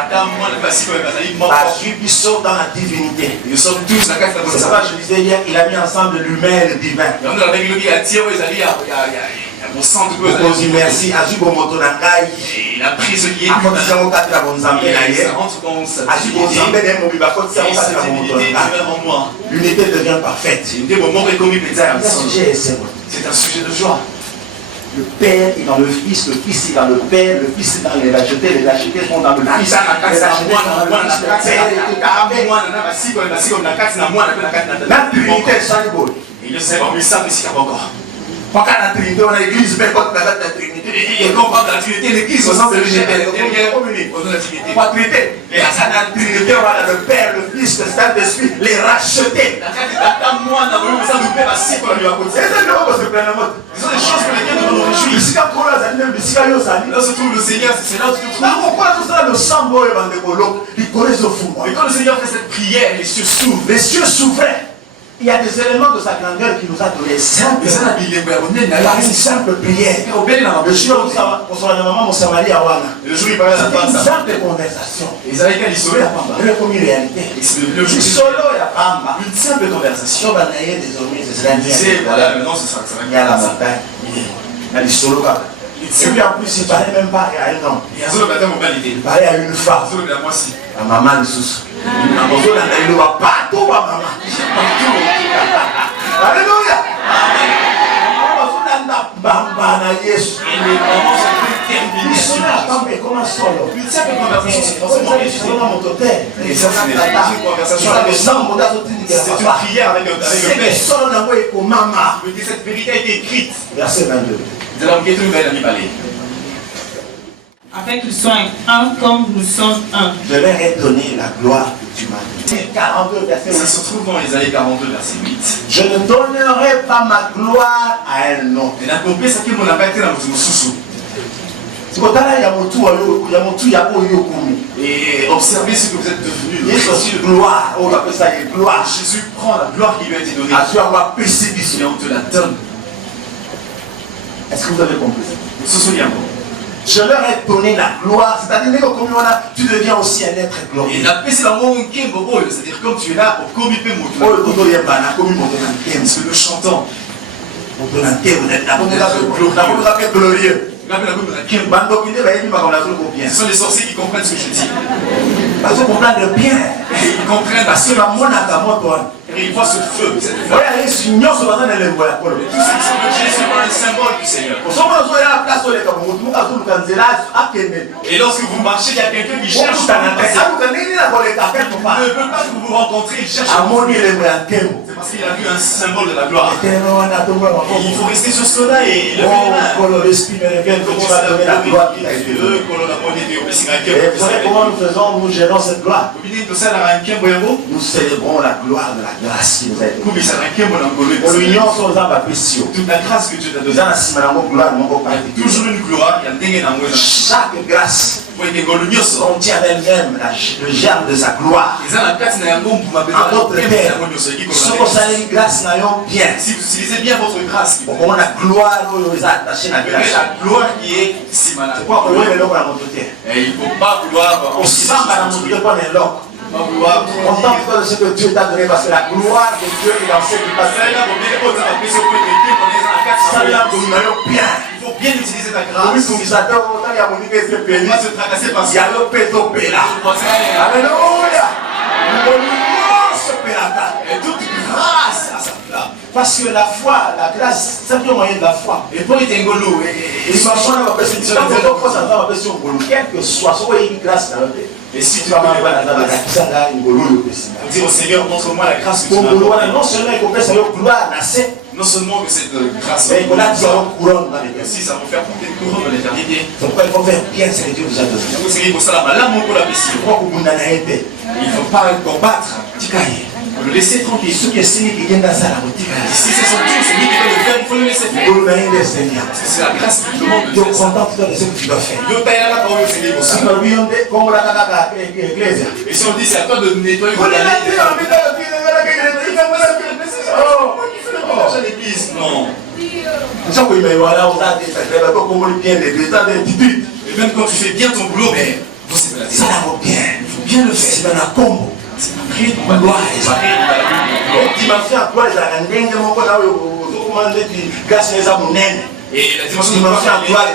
Ils sont dans la divinité. Nous sommes tous C'est ça que je disais hier, il a mis ensemble l'humain et le divin. On dit merci. Il a pris ce qui est l'unité devient parfaite. C'est un sujet de joie. Le Père est dans le Fils est dans le Père, le Fils est dans les rachetés sont dans le Fils. La Trinité est sans ébauche. Il le sait, mais ça, mais c'est encore. Quand la Trinité, on a l'église, mais quand la Trinité, Et comprendre la Trinité, l'église, au sein de l'unité, la Trinité, la Trinité, on a le Père, le Fils, le Saint-Esprit, les rachetés. Ce sont des choses pour lesquelles nous nous réjouissons. Là se trouve le Seigneur, c'est là où tu te trouves. Et quand le Seigneur fait cette prière, les cieux s'ouvrent. Les cieux s'ouvraient. Il y a des éléments de sa grandeur qui nous a donné simple. Il y a une simple prière. Le jour où mon Samarie a le jour où il parlait à sa femme, une simple conversation. ils avaient qu'à l'isoler à Pamba. Il comme une réalité. Le jour Une simple conversation. Désormais, ce sera Il disait, voilà, maintenant ce sera il y a la montagne. Il y a du solo. Et puis en plus, il ne parlait même pas à un homme. Il Il parlait à une femme. La maman de Sous. Il va partout, ma maman. Alléluia. Comment solo? Une simple conversation, c'est dans ce moment. Et ça, c'est une conversation avec c'est une prière avec le Père. Cette vérité a été écrite. Verset 22. Afin qu'ils soient un comme nous sommes un. Je leur ai donné la gloire que tu m'as donnée. 42 verset 8. Ça se trouve dans Isaïe 42, verset 8. Je ne donnerai pas ma gloire à un nom. Et la copie, c'est que mon appel était dans le sous-sous. Et observez ce que vous êtes devenus. Il y a aussi de gloire. On appelle ça une gloire. Jésus prend la gloire qui lui a été donnée. Et on te la donne. est-ce que vous avez compris? Nous se souvenons. Je leur ai donné la gloire. C'est-à-dire que comme tu deviens aussi un être glorieux. Et la paix, c'est c'est-à-dire comme tu es là, comme il peut monter. Ce que nous chantons. On est glorieux. Ce sont les sorciers qui comprennent ce que je dis. Parce qu'ils comprennent bien. Ils comprennent Parce que la monnaie et ils voient ce feu, cette feu. Tout ce qui sont de Jésus est un symbole du Seigneur. Et lorsque vous marchez, il y a quelqu'un qui cherche. Ne veut pas que vous vous rencontrez, il cherche. C'est parce qu'il a vu un symbole de la gloire. Et il faut rester sur cela et lever les mains. Vous savez comment nous faisons, nous gérons cette gloire? Nous célébrons la gloire de la grâce qui nous a été donnée. L'union sur les âmes spéciaux. Toute la grâce que Dieu t'a donnée. Toujours une gloire. Chaque grâce contient elle-même le germe de sa gloire. En d'autres termes, si vous avez une grâce bien, si vous utilisez bien votre grâce, on a la gloire qui est attachée à la grâce. La gloire qui est si malade. Et il ne faut pas vouloir on s'en va dans notre on est là. On tente de ce que Dieu t'a donné parce que la gloire de Dieu est dans ce qui passe. Bien. Il faut bien utiliser ta grâce. On va se tracasser parce qu'il y a le péto péla. Alléluia. Et toute grâce à sa place. Parce que la foi, la grâce, c'est le moyen de la foi. Et pour être ngolo, quel que soit, une grâce dans le pays. Et si tu vas dire au Seigneur, montre-moi la grâce que tu m'as donnée. Non seulement que cette grâce, mais aussi ça va faire porter une couronne de l'éternité. C'est pourquoi il faut faire bien ce que Dieu vous a donné. Il ne faut pas le combattre. Le laisser tranquille. Si c'est son Dieu, c'est lui qui va le faire, il faut le laisser faire. C'est la grâce qui demande de faire ça. Contente-toi de ce que tu dois faire. Et si on dit c'est à toi de nettoyer l'église, non. Et même quand tu fais bien ton boulot, mais Ça va bien. Il faut bien le faire. C'est dans la combo. C'est un prix pour la gloire. Et la dimension de gloire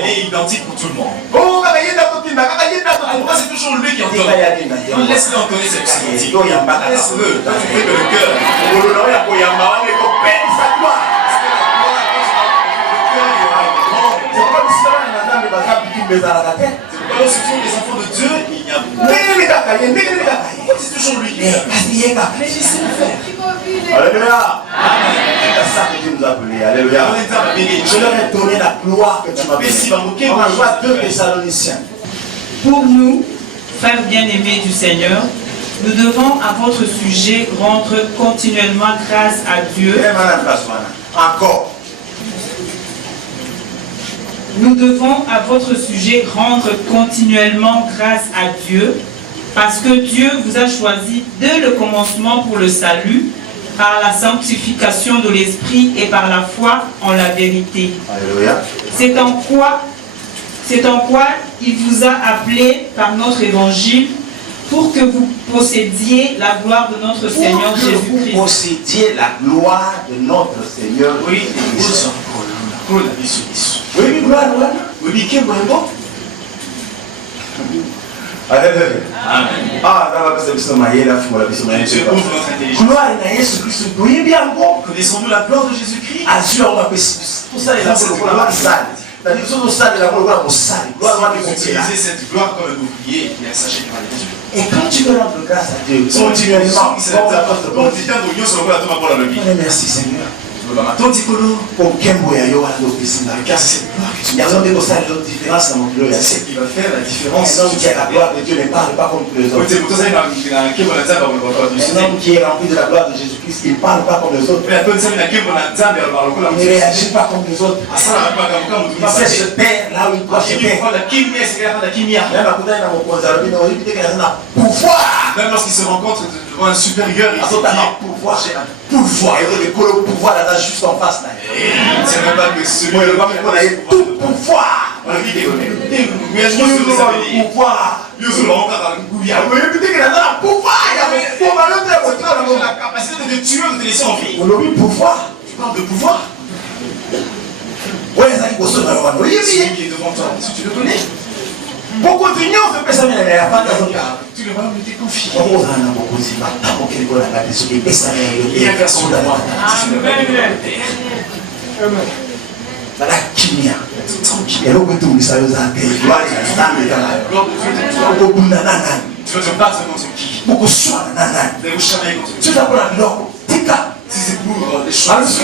est identique pour tout le monde. Pourquoi c'est toujours lui qui entend? Laisse-le entonner cette psychotique. Laisse-le. Tu fais que le cœur. Alors, ce sont les enfants de Dieu, il y a c'est toujours lui qui fait. Mais laissez le faire. Alléluia. C'est ça que Dieu nous a appelés. Alléluia. Je leur ai donné la gloire que tu m'as donnée. On va 2 Thessaloniciens. Pour nous, frères bien-aimés du Seigneur, nous devons à votre sujet rendre continuellement grâce à Dieu. Encore. Nous devons à votre sujet rendre continuellement grâce à Dieu, parce que Dieu vous a choisi dès le commencement pour le salut, par la sanctification de l'Esprit et par la foi en la vérité. Alléluia. C'est en quoi il vous a appelé par notre évangile pour que vous possédiez la gloire de notre Seigneur Jésus-Christ. Vous possédiez la gloire de notre Seigneur. Oui, oui, gloire. Alléluia. Amen. Ah, gloire à Jésus-Christ. Connaissons-nous la gloire de Jésus-Christ? Tout ça est là pour la salle. Utiliser cette gloire comme un bouclier et un sachet par les Dieu. Et quand tu veux rendre grâce à Dieu, continuellement, merci Seigneur. Car c'est cette gloire que tu as. C'est ce qui va faire la différence. Un homme qui a la gloire de Dieu ne parle pas comme les autres. Un homme qui est rempli de la gloire de Jésus-Christ, il ne parle pas comme les autres. Il ne réagit pas comme les autres. Il sait se taire là où il doit se taire. Même lorsqu'il se rencontre devant un supérieur, il dit pouvoir, j'ai un pouvoir. Et le pouvoir là juste en face. Il ne sait même pas que celui le tout pouvoir. On dit pouvoir. La capacité de tuer ou de te laisser en vie. On a vu pouvoir. Tu parles de pouvoir. Oui, ça celui qui est devant toi. Est-ce que tu le connais? Beaucoup d'union fait ça, mais il n'y a pas de tu le vois, mais t'es confié. Il y a personne de moi. Tu vas te battre contre qui? Vous chamailler contre qui? Si c'est pour des choses.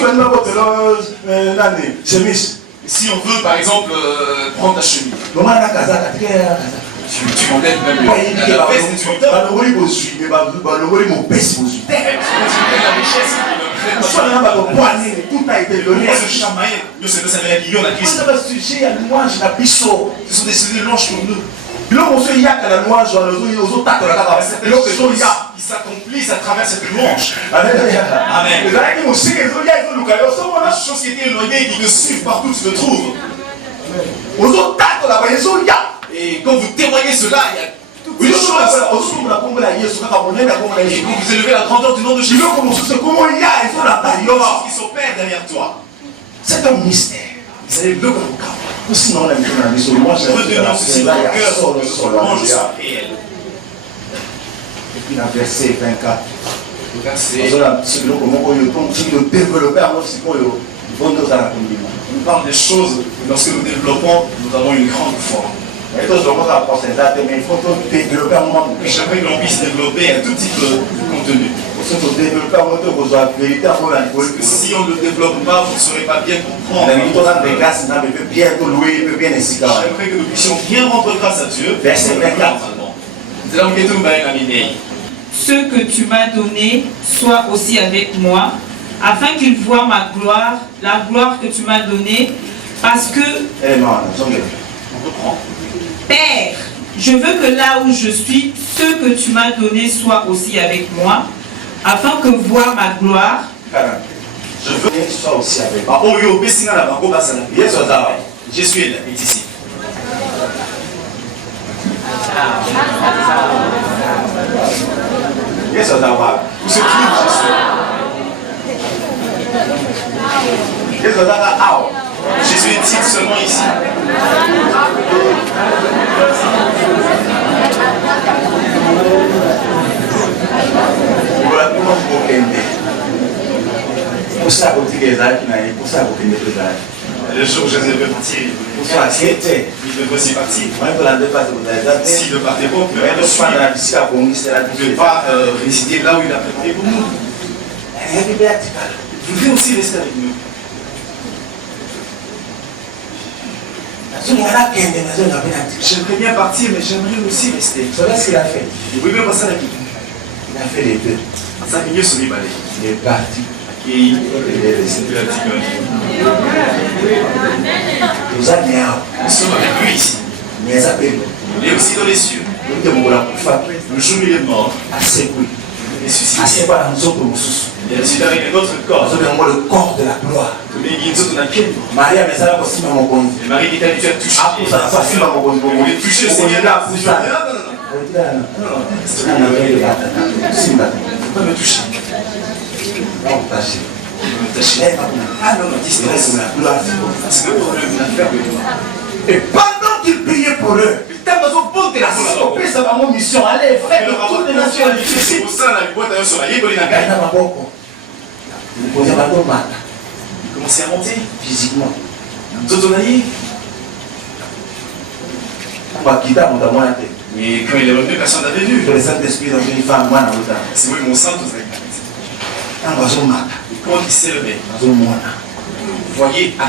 Si on veut par exemple prendre ta chemise, tu m'enlèves même la veste et tu me donnes. La richesse ce sont des sujets louanges pour nous. Qui s'accomplissent à travers cette louange. Amen. Les choses qui étaient éloignées et qui te suivent partout où tu te trouves. Et quand vous témoignez cela, il y a toutes ces choses. Et quand vous élevez la grandeur du nom de Jésus, il y a des choses qui s'opèrent derrière toi. C'est un mystère. C'est le cas. Sinon, on a mis dans la mission. Moi, je redemande ceci dans le cœur, que ce louange soit réel. Et puis, dans le verset 24. Le verset. On parle des choses, lorsque nous développons, nous avons une grande foi. J'aimerais que l'on puisse développer un tout petit peu de contenu. Parce que si on ne le développe pas, vous ne saurez pas bien comprendre. J'aimerais que nous puissions bien rendre grâce à Dieu. Verset 24. Ce que tu m'as donné soit aussi avec moi, afin qu'ils voient ma gloire, la gloire que tu m'as donnée, parce que, Père, je veux que là où je suis, ceux que tu m'as donnés soient aussi avec moi, afin que voient ma gloire. Je veux que tu sois aussi avec moi. Je suis ici. Où se trouve Jésus? Jésus est-il seulement ici? Le jour où Jésus veut partir, il veut aussi partir. S'il ne partait pas, il ne veut pas résider là où il a préparé pour nous. Vous voulez aussi rester avec nous. J'aimerais bien partir, mais j'aimerais aussi rester. C'est ce qu'il a fait. Oui, mais pas ça la vie. Il a fait les deux. Ça qui est sur les balais. Il est parti. Et il est resté. Nous sommes avec lui ici. Il est aussi dans les cieux. Le jour où il est mort, il est ressuscité. Il est ressuscité avec notre corps. Le corps de la gloire. Marie dit qu'elle a touché. Il est touché le Seigneur. Non. Pas me toucher. Ah non, distance. C'est le problème de l'affaire de toi. Et pendant qu'il priait pour eux, mon mission, allez, frère, de toutes les nations, c'est pour ça la boîte à sur la libre, il commençait à monter physiquement. Et quand il est revenu, personne n'avait vu. Le Saint-Esprit dans une femme, moi, c'est oui, mon sang, tout ça. Quand il s'est levé, vous voyez, il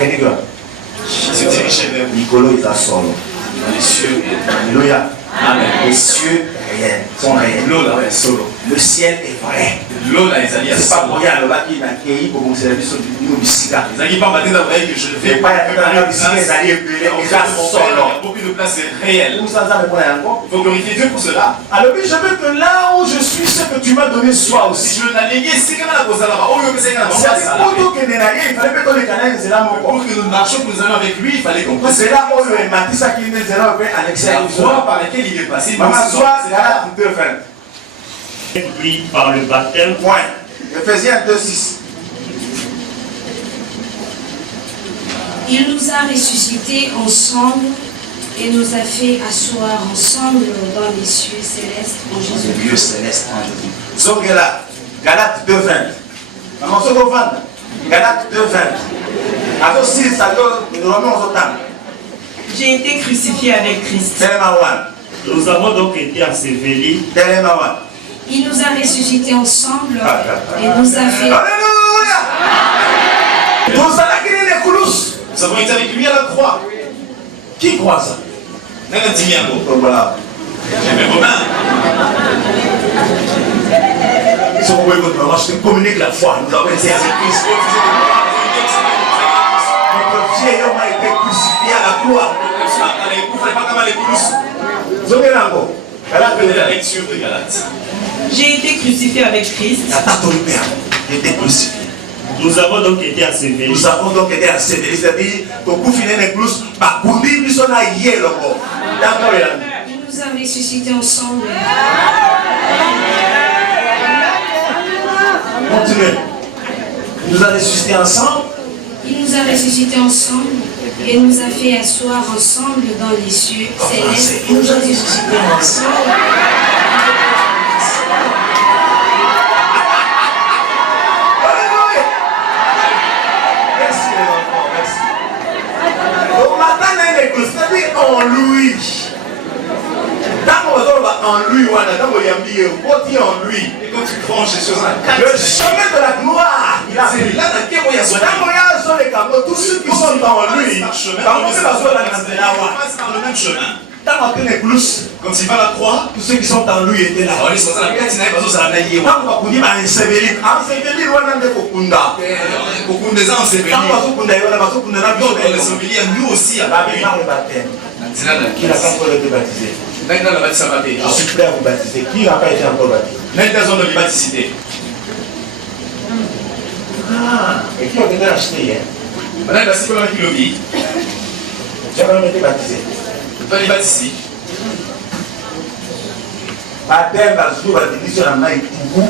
se dirigeait vers vous. Nicolas est à sol. Dans les cieux. Alléluia. Amen. Les cieux sont réels. Le ciel est vrai. C'est pas pour rien, le bac qui n'a accueilli pour mon service du Bissika. Que je vais pas beaucoup de places réelles. Il faut glorifier Dieu pour cela. Alors, je veux que là où je suis, ce que tu m'as donné soit aussi. Je n'allais c'est quand la cause là-bas. Pour que nous marchions, que nous allions avec lui, il fallait qu'on puisse. C'est là où le Matissa qui est la voie par laquelle il est passé. Pris par le baptême. Point. Ephésiens 2:6. Il nous a ressuscités ensemble et nous a fait asseoir ensemble dans les cieux célestes en Jésus. Dieu céleste en Jésus. Zongela, Galates 2:20. Maman, ce qu'on vend. Galates 2:20. Alors, si ça doit nous remettre au temps. J'ai été crucifié avec Christ. Nous avons donc été ensevelis. Il nous a ressuscités ensemble et nous a fait... Alléluia! Nous avons été avec lui à la croix. Qui croit ça? Voilà. J'ai mes Romains. Si vous pouvez votre maman, je te communique la foi. Nous avons été avec Christ. Notre vieil homme a été crucifié à la croix. Zongelango. J'ai été crucifié avec Christ. J'ai été crucifié. Nous avons donc été ensevelis. Nous avons donc été ensevelis. C'est-à-dire que vous finissez les clous, nous sommes à Yélo. Il nous a ressuscités ensemble. Continuez. Il nous a ressuscités ensemble. Il nous a ressuscités ensemble et nous a fait asseoir ensemble dans les cieux célestes. Il nous a ressuscités ensemble. En lui. En lui, en lui. Et quand tu prends ces choses Le chemin de la gloire, il a fait. là Tous ceux qui sont en lui, passe par le même chemin. Quand il va à la croix, tous ceux qui sont en lui étaient là. on est sur la carte, il n'a pas besoin de la naïe. Beaucoup de gens s'est venu. Nous aussi, Qui n'a pas encore été baptisé? Je suis prêt à vous baptiser. Qui n'a pas été encore baptisé? Ah, et qui a été acheté? Tu as même été baptisé. Baptême, Bazou, la démission à Maï Tougou.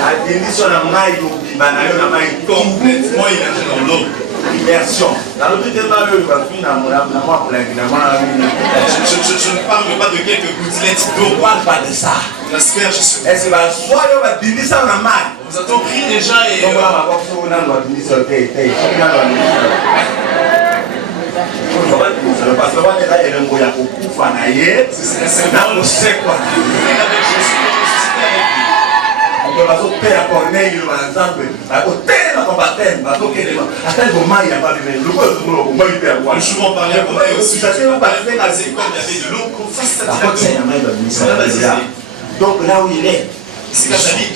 La démission à Maï Tougou. Complètement immergé dans l'eau. Immersion. Dans le petit malheur, Je ne parle pas de quelques gouttelettes on d'eau. ne parle pas de ça. L'asperge sur Est-ce que Bazou, la démission à Maï? Nous avons pris déjà et Donc là, on va voir si on a parce que on est là et le mot ya kufa na ye na kusekwa on va se faire Corneille le ensemble à côté la combattant va donc que attends comment il y a pas de le quoi le comment il peut avoir le souvent parlé à Corneille aussi. Ça fait pas faire la école, il y avait de l'eau qu'on fasse ça. Donc là où il est, C'est la vie.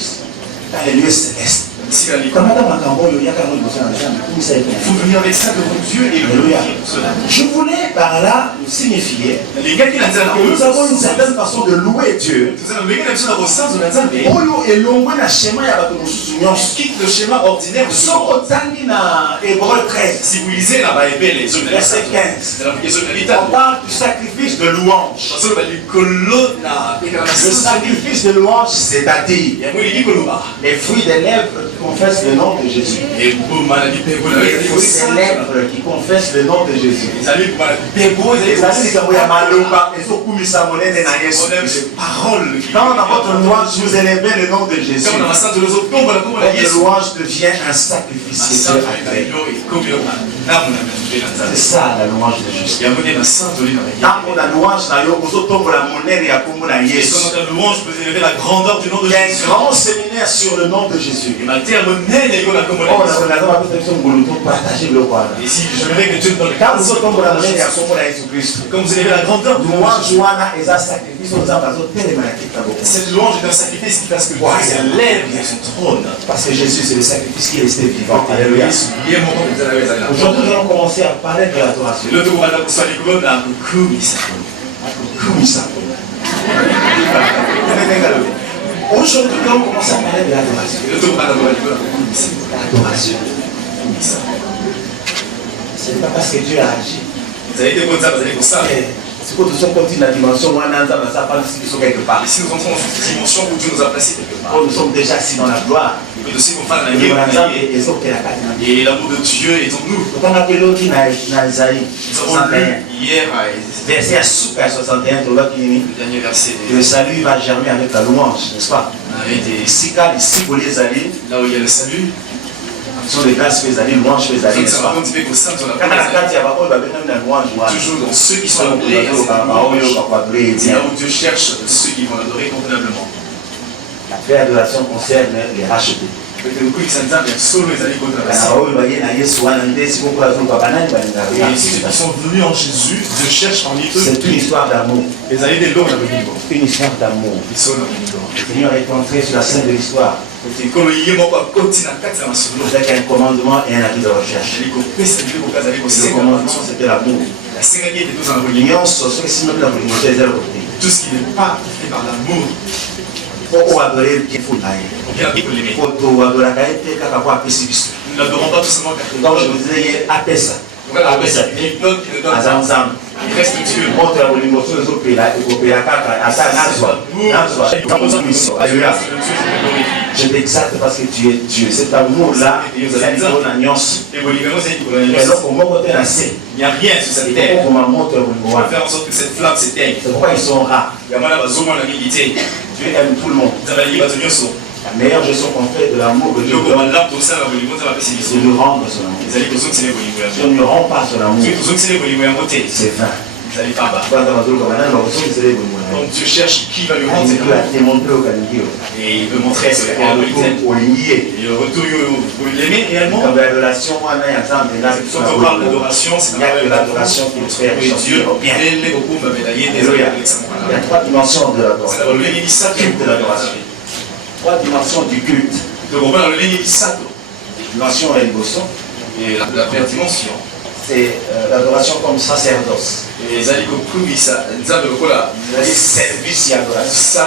dans les lieux célestes. C'est la vie. Comment il y a quand même Il faut venir avec ça devant Dieu et le Alléluia. prier pour cela. Je voulais par là signifier Les gars qui l'ont dit que nous avons une certaine façon de louer Dieu. Vous avez vu la ressource de la Zambie. Oyo elongwe na schéma ya bato mosusu nyonso. Quitte le schéma ordinaire de Soko tangi na Hébreu 13, Si vous lisez la Bible, les zones de verset 15. c'est la zone de On l'État. parle du sacrifice de louange. Parce que les colonnes, Le sacrifice de louange, c'est-à-dire les fruits des lèvres qui confessent le nom de Jésus. et vous maladie pégo Les fruits des lèvres qui confessent le nom de Jésus. les amis maladie pégo Les amis comme ya maloba et sokumisa monene na Yesu. on aime les paroles qui Dans votre louange, vous élevez le nom de Jésus. comme dans la sainte de l'eau tombe la tombe la Votre Yesu louange devient un sacrifice que Dieu a créé. C'est ça la louange de Jésus. Il y a monnaie la sainte de l'île. Tant qu'on a louange na yo, vous tombez la monnaie et à kombo na Et Yesu. quand on a louange, peut élever la grandeur du nom de Il y a un Jésus. grand séminaire sur le nom de Jésus. Et ma terre monnaie n'est comme la comme Oh, la on a Yesu. partager le roi. Et si je me mets que Dieu dans le Quand cadre, vous tombez la monnaie et à kombo na Jésus Christ. comme vous élevez la grandeur du nom de Louange Jésus. wana eza sacrifice aux âmes aux télématiques. Cette louange est un sacrifice qui fasse que Dieu s'élève de son trône. Parce que Jésus c'est le sacrifice qui est resté vivant. Alléluia. Aujourd'hui nous allons commencer à parler de l'adoration. Le tour va kusali kulona kukumisa. Aujourd'hui nous allons commencer à parler de l'adoration. Le tour va kukumisa. L'adoration. Ce n'est pas parce que Dieu a agi. Vous avez été comme ça, vous allez comme ça. C'est pour tout ça qu'on dit la dimension où on a ça parle si sont quelque part. Et si nous entrons dans cette dimension où Dieu nous a placés quelque part, Nous sommes déjà assis dans la gloire. et aussi qu'on fasse la Et guerre, l'amour de Dieu est en nous. on a appelé qui na Isaïe Nous avons lu 61. hier Verset à Souka 61, tu vois qui le dernier verset le salut va germer avec la louange, n'est-ce pas? Ici, quand ici, vous les allez, là où il y a le salut. sur les grâces, vous allez, louange, vous allez, n'est-ce pas? Toujours dans ceux qui sont appelés, c'est là où Dieu cherche ceux qui vont l'adorer convenablement. La vraie adoration concerne les rachetés. Et ceux qui sont venus en Jésus, Dieu cherche parmi eux. C'est une histoire d'amour. Les années de l'eau, on a venu. Une histoire d'amour. Ils sont là. Le Seigneur est entré sur la scène de l'histoire avec un commandement et un avis de recherche. Le commandement, c'était l'amour. Tout ce qui n'est pas fait par l'amour, Pour adorer le faut l'aïe. bien pour l'aimer. Pour adorer la qualité, quand on voit Pessis. Nous n'adorons pas tout simplement car Donc je vous disais, Apessa. voilà, après ça, il donne, il donne. Azamzam. Il reste Dieu. Montre la volume sur les autres pays là, et au pays là, Asa Nazwa. Alléluia. Je t'exalte parce que tu es Dieu. Cet amour-là, c'est un niveau d'agneance. Et Bolivie, c'est Et donc, au moment où tu es lancé, il n'y a rien sur cette il terre. faut qu'on montre le On va volume. faire en sorte que cette flamme s'éteigne. C'est pourquoi ils sont rares. Il y a mal à la zone, la milité. Dieu aime tout le monde. Ça va dire, il va La meilleure gestion qu'on fait de l'amour de Dieu, donc, on va là pour ça, la Bolivie, ça va passer c'est de rendre son amour. les alliés, tous autres, c'est les Bolivie. Si on ne rend pas son amour, Tous autres, c'est les Bolivie à monter. c'est vain. Vous allez par bas. Donc Dieu cherche qui va lui rendre ses comptes. Et il veut montrer ce qu'il a de l'idée. Et le retour, vous l'aimez réellement. Quand on parle d'adoration, c'est l'adoration qui est Dieu. Il y a 3 dimensions de l'adoration. Trois dimensions du culte. Dimension et l'émotion. Et la première dimension. C'est l'adoration comme sacerdoce. Et les alliés comme ça, service et adoration.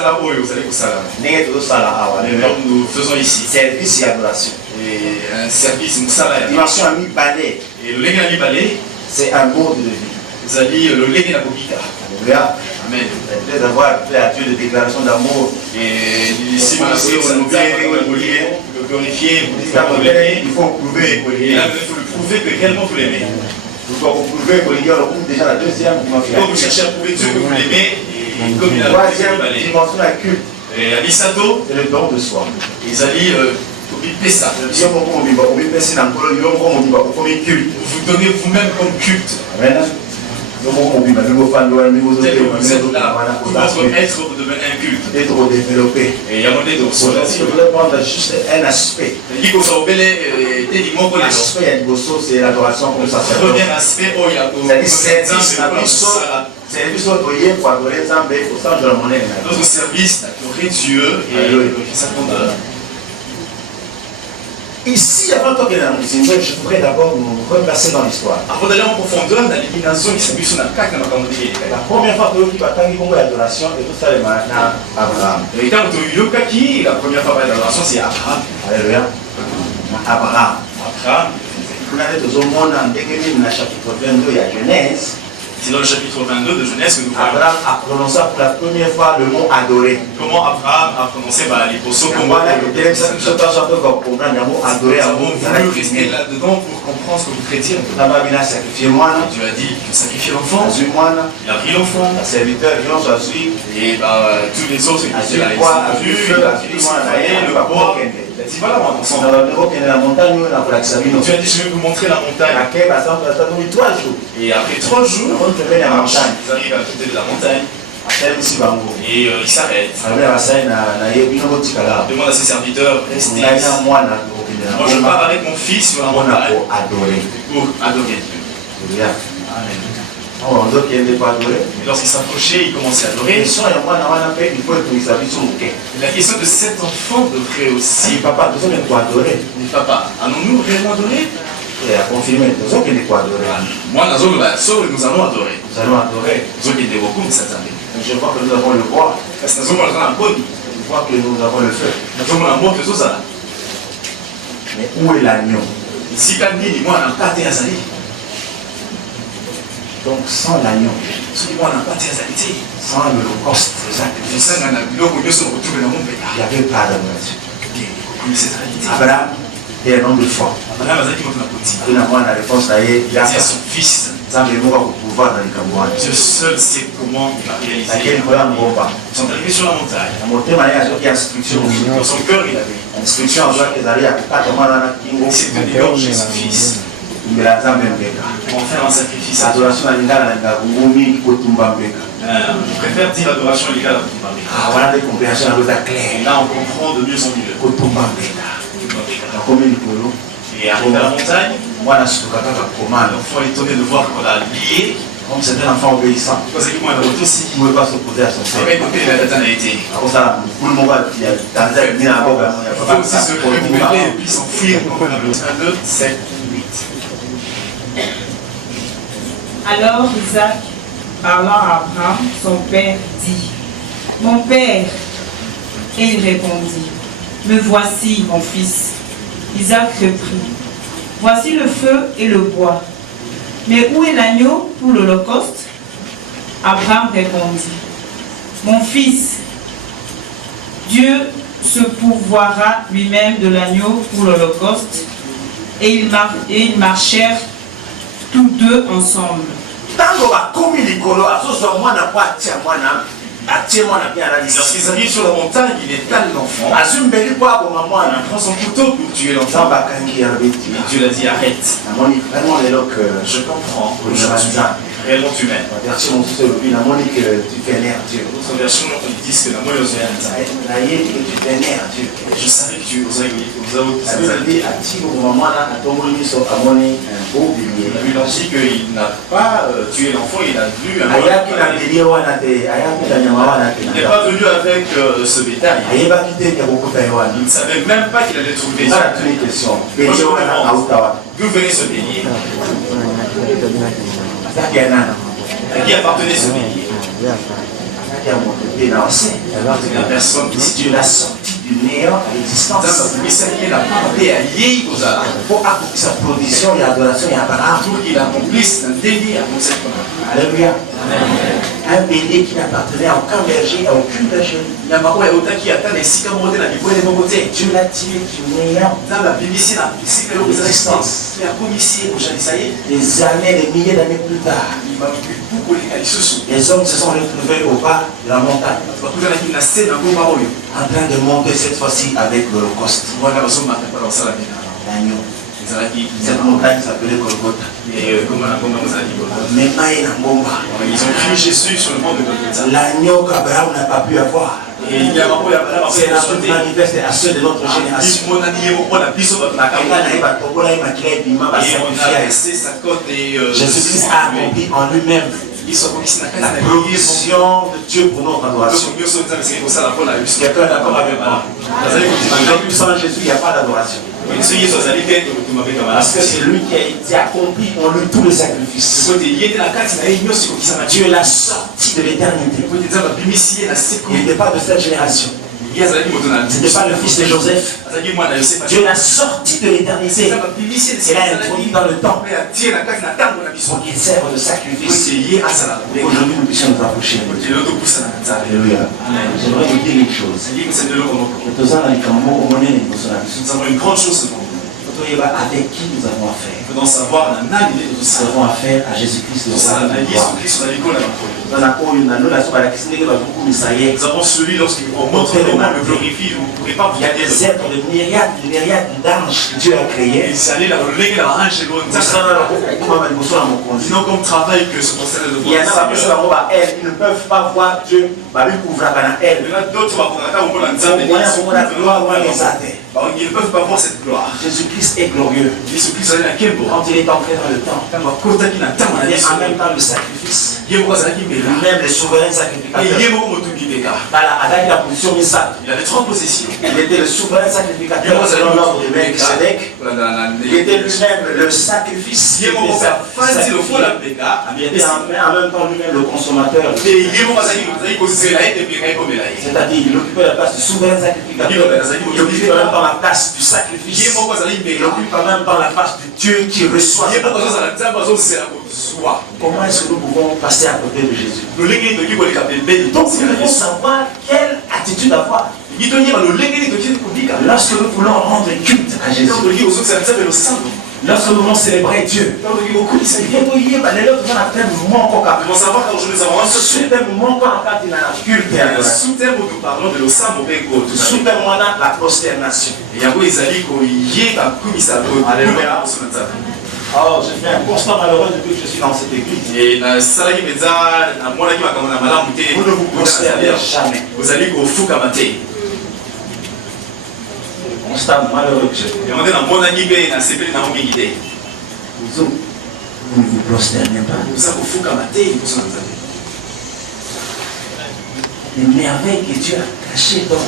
Nous faisons ici. Service et adoration. Et un service, une salle. Dimension ami balai. Et le légué balai, c'est un mode de vie. Vous allez le légué la bobika. Amen. Après avoir fait à Dieu des déclarations d'amour. Et ici, le glorifier, il faut prouver. Et là, il faut le prouver que réellement vous l'aimez. Vous pouvez prouver que l'Église est déjà la deuxième dimension. Quand vous cherchez à prouver Dieu que vous l'aimez, et comme il a troisième dimension la culte. Et à l'Isato, c'est le don de soi. Ils allaient ça. Vous vous donnez vous-même comme culte. Amen. Vous êtes là, votre être vous devenez un culte. D'être développé. Et il y a mon aide aussi. Je voudrais prendre juste un aspect. L'aspect c'est l'adoration comme ça. Le premier aspect, notre service d'adorer Dieu et ça compte. Ici, avant de je voudrais d'abord nous replacer dans l'histoire. Avant d'aller en profondeur, dans l'élimination, la première fois que nous avons l'adoration, et tout ça, c'est Abraham. Et quand tu la première fois que l'adoration, c'est Abraham. Alléluia. Abraham. Abraham. Vous avez tout le monde dans le chapitre 22 de Genèse. C'est dans le chapitre 22 de Genèse que nous voyons. Abraham a prononcé pour la première fois le mot adorer. Comment Abraham a prononcé les possons comme adorer. Nous avons voulu rester là-dedans pour comprendre ce que vous traitez. Dieu a dit que sacrifier l'enfant. Il a pris l'enfant. Et tous les autres qui étaient là, ils ont vu, le bois. Il a dit voilà mon enfant. Tu as dit je vais vous montrer la montagne. Et après 3 jours, ils arrivent à côté de la montagne. Et il s'arrête. Demande à ses serviteurs, restez ici. Moi je pars avec mon fils sur la montagne pour adorer Dieu. Amen. Et lorsqu'il s'approchait, il commençait à adorer. La question de cet enfant devrait aussi. Papa, allons-nous réellement adorer? Moi, nous allons adorer. Nous allons adorer. Je vois que nous avons le bois. Je vois que nous avons le feu. Mais où est l'agneau? Donc sans l'agneau, sans l'holocauste, il n'y avait pas d'adoration. Abraham est un homme de foi. Il a la réponse, il a son fils. Dieu seul sait comment il va réaliser. Ils sont arrivés sur la montagne. Dans son cœur, il avait une instruction. C'est de dégorger son fils. Pour en faire un sacrifice. Je préfère dire l'adoration légale à Kutumbambeka. Et là, on comprend de mieux en mieux. Et arrivé à la montagne, l'enfant est étonné de voir qu'on a lié. Comme c'est un enfant obéissant, il ne pouvait pas s'opposer à son père. Il faut aussi se révéler et puis s'enfuir. 1, 2, 7, 8. Alors Isaac, parlant à Abraham, son père, dit: Mon père. Et il répondit: Me voici, mon fils. Isaac reprit: Voici le feu et le bois. Mais où est l'agneau pour l'holocauste? Abraham répondit: Mon fils, Dieu se pourvoira lui-même de l'agneau pour l'holocauste. Et ils marchèrent tous deux ensemble. Lorsqu'ils arrivent sur la montagne, il étale l'enfant. Il prend son couteau pour tuer l'enfant. Dieu l'a dit: arrête. Je comprends. réellement humaine. Version tu vénères Dieu. D'autres versions ils disent que la moelle est Tu vénères Dieu. je savais que tu osais La Bible dit à Timo maman là à ton bonus au amoni un beau billet. La Bible dit qu'il n'a pas tué l'enfant, il a vu un Aya qui n'a billet wana te aya qui n'a nyama wana te. il n'est pas venu avec ce bétail. Aya ba kite ya beaucoup ta wana. Il ne savait même pas qu'il allait trouver Ça ça. c'est une question. Billet wana autawa. D'où venait ce bélier? À qui appartenait ce bélier? La personne qui Si Dieu l'a sorti du néant à l'existence. Pour accomplir sa provision et adoration et Abraham. Il accomplisse un délire à cette Alléluia. Un bélier qui n'appartenait à aucun berger, à aucune bergerie. Dieu l'a tiré du néant. L'existence. Des années, des milliers d'années plus tard. Les hommes se sont retrouvés au bas de la montagne. En train de monter cette fois-ci avec l'Holocauste. L'agneau. Cette montagne s'appelait Golgotha. Ils ont pris Jésus sur le mont de Golgotha. L'agneau qu'Abraham n'a pas pu avoir. C'est la toute manifeste à ceux de notre génération. Jésus-Christ a accompli en lui-même la provision de Dieu pour notre adoration. Quelqu'un est d'accord avec moi? Sans Jésus, il n'y a pas d'adoration. Parce que c'est lui qui a accompli en lui tous les sacrifices. Dieu l'a sorti de l'éternité. Il n'était pas de cette génération. Ce n'était pas le fils de Joseph. Dieu l'a sorti de l'éternité. Il l'a introduit dans le temps pour qu'il serve de sacrifice. Aujourd'hui, nous puissions nous approcher de Dieu. Alléluia. J'aimerais vous dire une chose. Nous avons une grande chose devant nous. Avec qui nous avons affaire? Nous devons savoir Nous avons affaire à Jésus-Christ. Nous avons celui lorsqu'il vous montre le monde le glorifie, vous ne pourrez pas vous il y a des êtres de myriades d'anges que Dieu a créés. Sinon, comme travail que ce concerne de il y en a qui sont là, ils ne peuvent pas voir Dieu. Il y en a d'autres ils ne peuvent pas voir cette gloire. Jésus-Christ est glorieux. Quand il est entré dans le temps, il est en même temps le sacrifice. Lui-même le souverain sacrificateur. Il avait 3 possessions. Il était le souverain sacrificateur selon l'ordre de Melchisedec. Il était lui-même le sacrifice. Il était en même temps lui-même le consommateur. C'est-à-dire il occupait la place du souverain sacrificateur. Il occupait en même temps la place du sacrifice. Il occupe en même temps la place du Dieu qui reçoit. Comment est-ce que nous pouvons passer à côté de Jésus? Donc nous devons savoir quelle attitude avoir. Lorsque nous voulons rendre culte à Jésus, lorsque nous voulons célébrer Dieu, il faut savoir qu'aujourd'hui nous avons un seul culte et adoration. La prosternation. Alors, je fais un constat malheureux depuis que je suis dans cette église. Vous ne vous prosternez jamais. Constat malheureux que je fais. Vous ne vous prosternez pas. Les merveilles que Dieu a cachées dans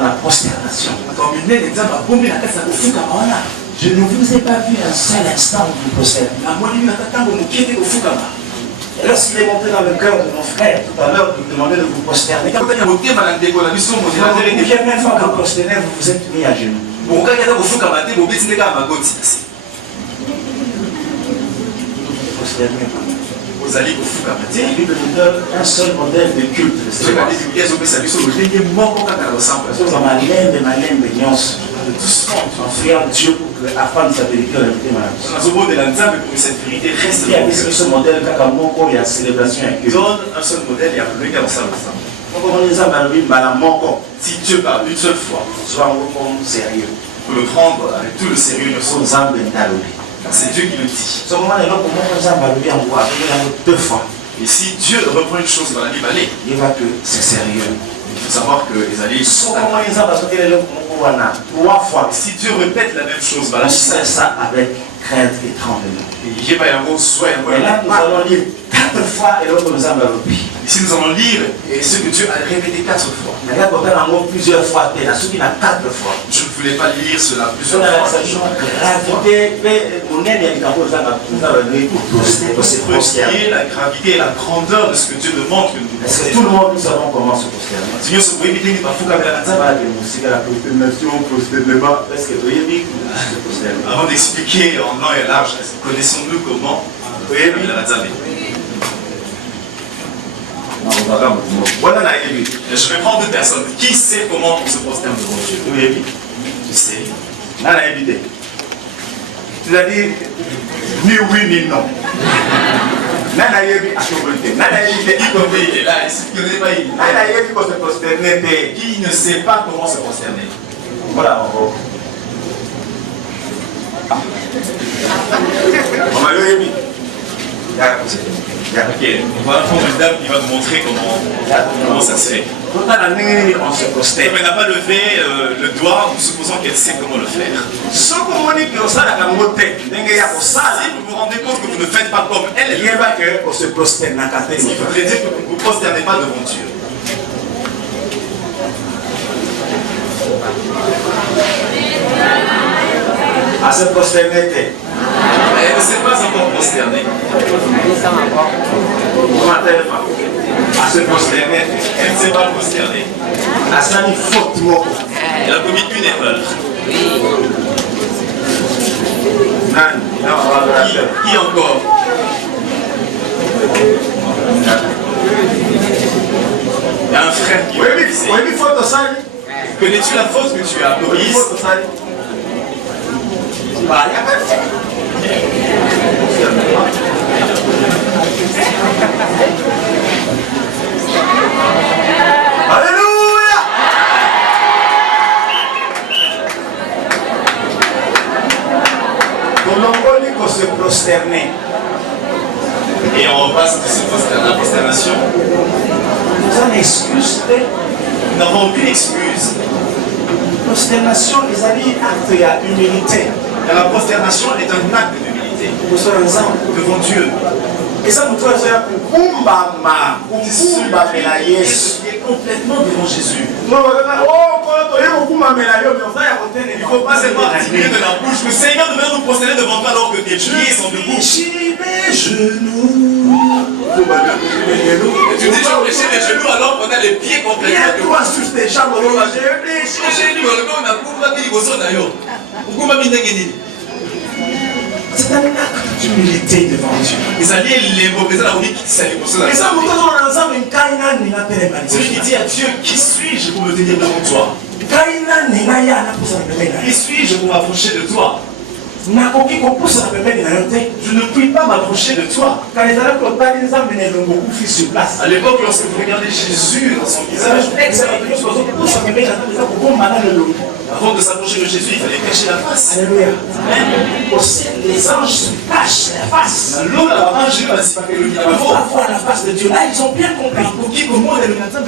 la prosternation. Je ne vous ai pas vu un seul instant vous prosterner. Et lorsqu'il est monté dans le cœur de mon frère tout à l'heure, vous demandez de vous prosterner. Vous pouviez même pas vous prosterner, vous vous êtes mis à genoux. Vous ne vous prosternez pas. La Bible nous donne un seul modèle de culte. En priant Dieu afin de sa vérité ce modèle il y a célébration et culte. Donne un seul modèle et applique à ça. Si Dieu parle une seule fois, sois sérieux. Il faut le prendre avec tout le sérieux. C'est Dieu qui le dit. Ce moment là, comment on s'en va lui envoyer deux fois. Et si Dieu reprend une chose dans la Bible, Il va que c'est sérieux. il faut savoir que les alliés sont Comment ils s'en va sortir les trois fois. si Dieu répète la même chose, On fait ça avec crainte et tremblement. il y a un gros souhait. Et là, nous allons lire 4 fois et l'autre nous en va repier. Ici, nous allons lire et ce que Dieu a répété 4 fois. Mais là, on va en plusieurs fois. Il y a ceux qui n'a 4 fois. Je ne voulais pas lire cela On plusieurs a fois. La gravité et la grandeur de ce que Dieu demande que nous Est-ce que tout le monde nous savons comment se prosterner? Seigneur, ce bruit est pas fou comme la Avant d'expliquer en long et large, connaissons-nous comment la Nzambe. Je vais prendre deux personnes. Qui sait comment on se prosterne devant Dieu? Qui sait? Tu as dit ni oui ni non. Nana yebi asobolite. Nana yebi Il est là, il ne connaît pas. Nana yebi ko se prosterner te. Qui ne sait pas comment se prosterner? Voilà on va. On va le yebi. Ok, on va prendre une dame qui va nous montrer comment ça se fait. On se prosterne. Elle n'a pas levé le doigt, nous supposons qu'elle sait comment le faire. Si vous vous rendez compte que vous ne faites pas comme elle, il va que on se prosterne. il faudrait dire que vous ne vous prosternez pas devant Dieu. À se prosterner. Elle ne s'est pas encore prosternée. À se prosterner. Elle ne s'est pas prosternée. À ça, il faut trop. Elle a commis une erreur. Qui encore? Il y a un frère qui est ici. Connais-tu la faute que tu as commise? Alléluia. Pour se prosterner. Et on passe de la prosternation. Nous avons une excuse. Nous n'avons aucune excuse. Prosternation, les amis, acte de humilité. Et la prosternation est un acte d'humilité devant Dieu. Et ça nous doit faire pour Kumbama, Il est complètement devant Jésus. Il ne faut pas seulement articuler de la bouche. Le Seigneur devrait nous prosterner devant toi alors que tes pieds sont debout. mes genoux. Tu dis genre lécher les genoux alors qu'on a les pieds complètement debout. J'ai des jambes. C'est un acte d'humilité devant Dieu. Les alliés, les mauvais la qui s'allie pour cela. Et ça, nous faisons ensemble une kaina ni na pere mani. Celui qui dit à Dieu, qui suis-je pour me tenir devant toi? Kaina ni na ya na pusa na pembeni. Qui suis-je pour m'approcher de toi? Na koki ko pusa na pembeni na yote. Je ne puis pas m'approcher de toi. Quand les Arabes ont parlé des hommes venus beaucoup plus sur place. À l'époque, lorsque vous regardez Jésus dans son visage, avant de s'approcher de Jésus, il fallait cacher la face. Alléluia. Aussi, les anges se cachent la face. L'eau là, Jésus va s'y parler le Il faut avoir la face de Dieu. Là, ils ont bien compris. Pour qui, comment les matin,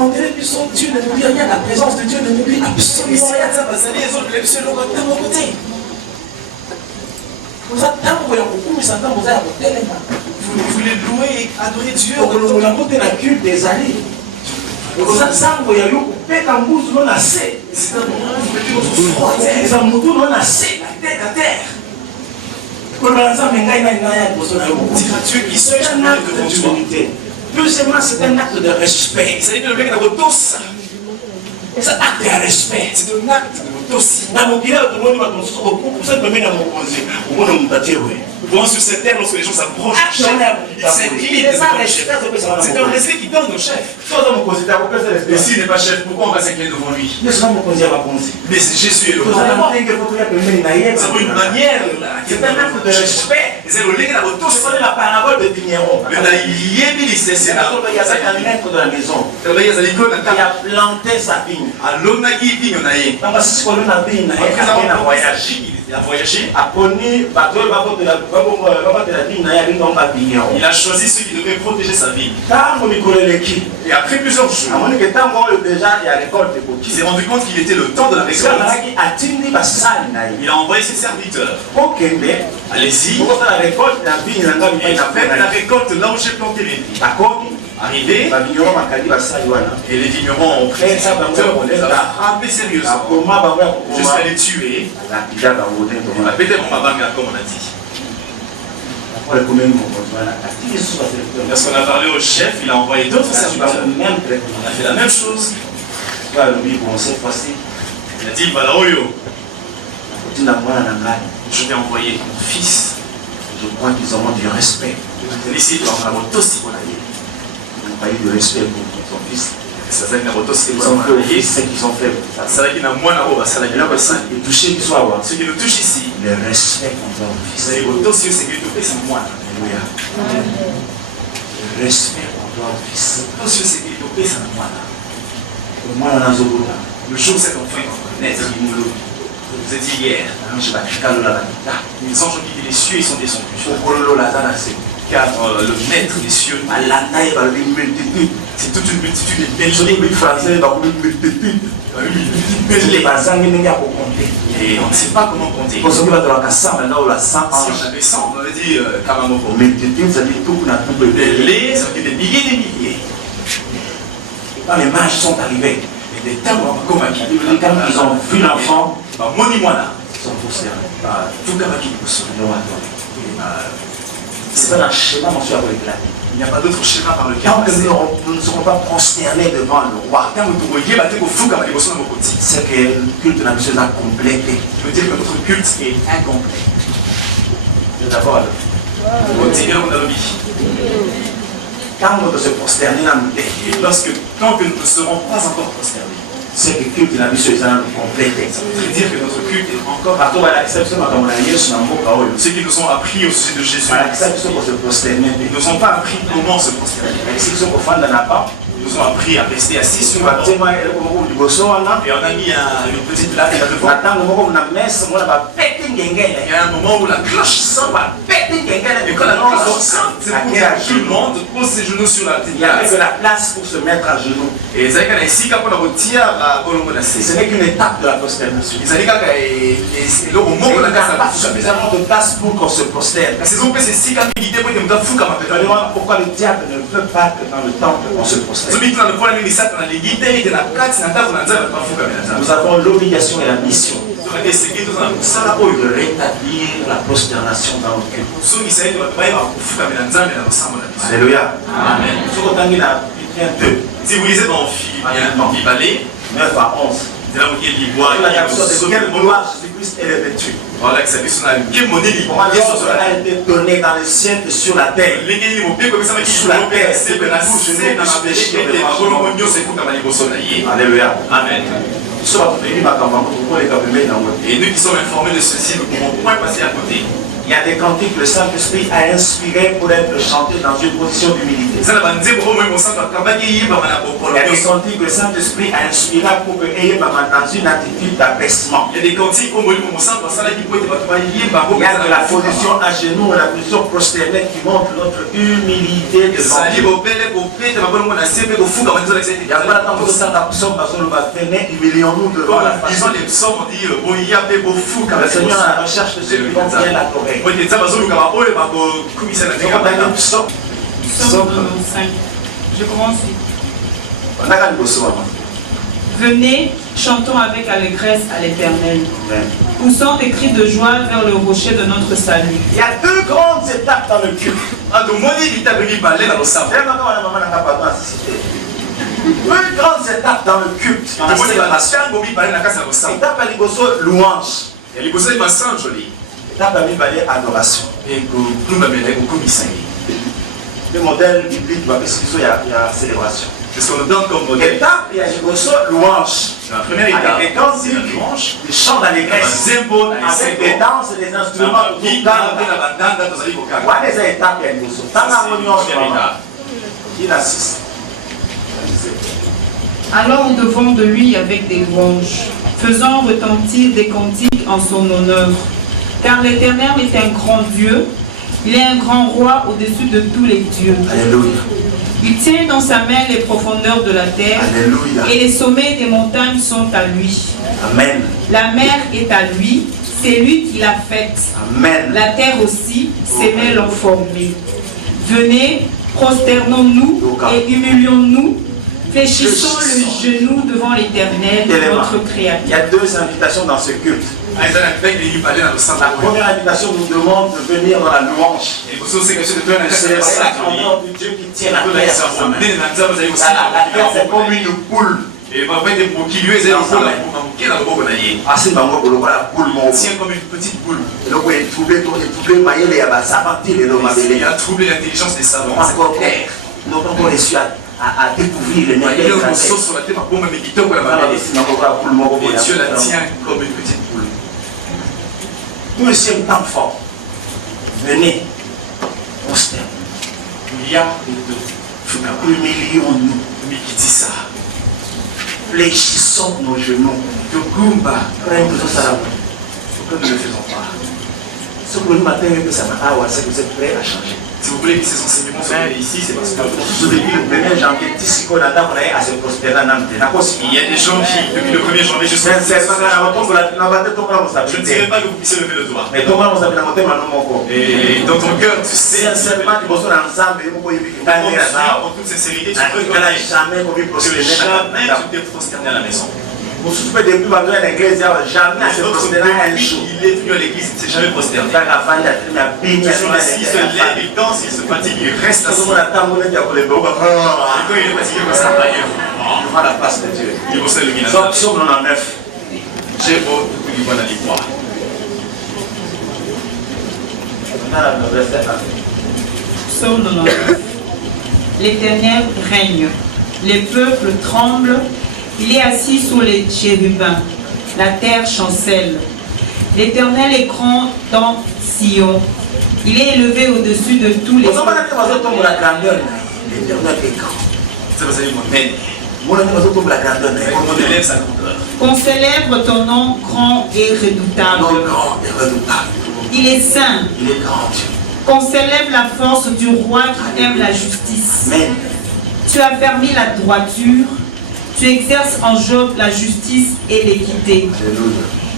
on dirait que son Dieu ne nous dit rien. La présence de Dieu ne nous dit absolument rien. Vous voulez louer et adorer Dieu. On a monté la culte des alliés. C'est un moment où vous mettez votre la tête à terre. C'est à Dieu qui se C'est un acte d'humilité. Deuxièmement, c'est un acte de respect. C'est le mec dans votre dos. C'est un acte de respect. C'est un acte de votre dos. Bon, sur cette terre, lorsque les gens s'approchent du chef, ils s'inclinent devant le chef. C'est un respect qui donne au chef. Et s'il n'est pas chef, pourquoi on va s'incliner devant lui? Mais Jésus est le roi. Nous avons une manière. C'est un acte de respect. C'est le lien dans votre dos. C'est la parabole de vigneron. Il y a un maître de la maison. Il a planté sa vigne. Donc, Donc, si on a une vigne, il a voyagé. Il a voyagé. Il a choisi ceux qui devaient protéger sa ville. Et après plusieurs jours, il s'est rendu compte qu'il était le temps de la récolte. Il a envoyé ses serviteurs. Allez-y. Et faites la récolte là où j'ai planté les vignes. Arrivé, et les vignerons ont pris les serviteurs, on les a frappés sérieusement jusqu'à les tuer. On a pété mon mabanga comme on a dit. Lorsqu'on a parlé au chef, il a envoyé d'autres serviteurs. On a fait la même chose. Il a dit, voilà, Oyo, je vais envoyer mon fils. Je crois qu'ils auront du respect. Pas eu de respect pour son fils. Ils ont fait ce qu'ils ont fait. Et toucher qu'ils soient. Ceux qui nous touchent ici, le respect pour leur fils. Alléluia. Le respect pour leur fils. Le jour où cet enfant est naître, vous êtes dit hier, les anges ont quitté les cieux et sont descendus. Car le maître des cieux, c'est toute une multitude de et on ne sait pas comment compter. Si on avait 100, on aurait dit Kamamoko. Les, ça veut dire des milliers et des milliers. Quand les mages sont arrivés, quand ils ont vu l'enfant, ils sont posternés. C'est pas un schéma, monsieur, avec la vie. Il n'y a pas d'autre schéma par lequel nous ne serons pas prosternés devant le roi. C'est que le culte n'a pas complété. Je veux dire que notre culte est incomplet. C'est d'abord quand nous se prosternons, et lorsque tant que nous ne serons pas encore prosternés, c'est que le culte n'a pas complété. Ça veut dire que notre culte est encore ceux qui nous ont appris au sujet de Jésus. Ils ne nous ont pas appris comment se prosterner. Ils nous ont appris à rester assis sur la table. Et on a mis une petite plaque là-devant. Il y a un moment où la cloche sonne. Et quand la cloche sonne, c'est pour que tout le monde pose ses genoux sur la table. Il y avait de la place pour se mettre à genoux. Et ce n'est qu'une étape de la prosternation. Il n'y a pas suffisamment de place pour qu'on se prosterne. Pourquoi le diable ne veut pas que dans le temple on se prosterne? Nous avons l'obligation et la mission de rétablir la prosternation dans le culte. Alléluia. Amen. Si vous lisez dans Philippiens 9 à 11, c'est là où il y voit quelle gloire Jésus-Christ est vêtu. Voilà, que ça a été donné dans le ciel et sur la terre. Alléluia. Amen. Et nous qui sommes informés de ceci, nous ne pouvons point passer à côté. Il y a des cantiques que le Saint-Esprit a inspirés pour être chantés dans une position d'humilité. Il y a des cantiques que le Saint-Esprit a inspirés pour que ayez dans une attitude d'abaissement. Il y a des cantiques il y a de la position à genoux, la position prosternée qui montre notre humilité devant Dieu. Venez, humilions-nous devant la face. Le Seigneur a la recherche de ceux qui vont bien l'adorer. Psaume 5. Je commence vite. Venez, chantons avec allégresse à l'Éternel. Poussons des cris de joie vers le rocher de notre salut. Il y a deux grandes étapes dans le culte. Deux grandes étapes dans le culte. Dans la célébration. Étape à l'Iboso, louange. Étape à l'Ibalé, adoration. Le modèle biblique va il y a célébration. C'est ce qu'on nous donne comme modèle. Étape, il y a l'Iboso, louange. La première étape, avec des cantiques, des chants d'allégresse, avec des danses et des instruments de tout temps. Voilà les étapes, il y a l'Iboso. Dans la réunion, il assiste. Allons devant de lui avec des louanges, faisant retentir des cantiques en son honneur. Car l'Éternel est un grand Dieu, il est un grand roi au-dessus de tous les dieux. Alléluia. Il tient dans sa main les profondeurs de la terre. Alléluia. Et les sommets des montagnes sont à lui. Amen. La mer est à lui, c'est lui qui l'a faite. Amen. La terre aussi, ses mains l'ont formée. Venez, prosternons-nous et humilions-nous, fléchissons le genou devant l'Éternel, notre Créateur. Il y a deux invitations dans ce culte. La première invitation nous demande de venir dans la louange. C'est le sacrement de Dieu qui tient la terre. La terre, c'est comme une poule. C'est comme une petite boule. Il a troublé l'intelligence des savants. Nous avons réussi à découvrir les merveilles de la terre. Et Dieu la tient comme une petite boule. Nous le sommes tant fort. Venez, prosterne. Humilions-nous. Fléchissons nos genoux. Pourquoi nous ne le faisons pas? Ce que nous matin, c'est que vous êtes prêts à changer. Si vous voulez que ces enseignements soient ici, c'est parce que depuis le 1er janvier, il y a des gens qui, depuis le 1er janvier jusqu'à je ne dirais pas que vous puissiez lever le doigt. Mais Et dans ton cœur, tu sais, sincèrement, en toute sincérité, tu peux que jamais tu t'es prosterné à la maison. Vous souffrez depuis que l'église, jamais à se prosterner un jour. Il est venu à l'église, il ne s'est jamais prosterné. Il se lève, il danse, il se fatigue, il reste assis. Et quand il est fatigué, il va s'attailler. Il va la place de Dieu. Il va se lever. Psaume 99. J'ai beau, il va aller voir. Psaume 99. L'Éternel règne, les peuples tremblent. Il est assis sur les chérubins, la terre chancelle. L'Éternel est grand dans Sion. Il est élevé au-dessus de tous les... L'Éternel est grand. Qu'on célèbre ton nom grand et redoutable. Il est saint. Il est grand Dieu. Qu'on célèbre la force du roi qui aime la justice. Amen. Tu as permis la droiture. Tu exerces en Job la justice et l'équité.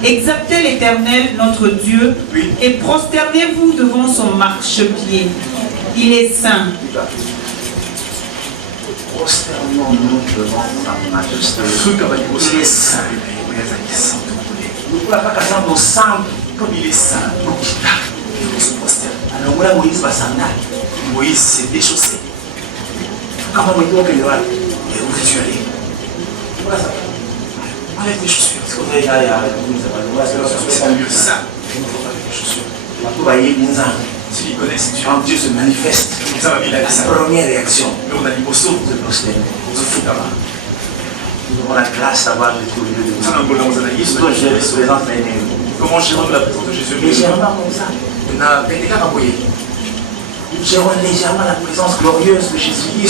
Exaltez l'Éternel, notre Dieu, et prosternez-vous devant son marchepied. Il est saint. Prosternons-nous devant sa majesté. Il est saint. Nous ne pouvons pas casser nos cendres comme il est saint. Il faut se prosterner. Alors voilà, Moïse va s'en aller. Moïse s'est déchaussé. Comment il doit qu'il y aura? Et où veux-tu aller? Enlève tes chaussures. C'est un lieu saint. S'ils connaissent Dieu, quand Dieu se manifeste, sa première réaction, on a dit se prosterner. Nous avons la grâce d'avoir des troubles de Dieu. Comment gérer la présence d'un ennemi? Comment gérer la présence de Jésus? Légèrement comme ça. Nous gérons légèrement la présence glorieuse de Jésus. Et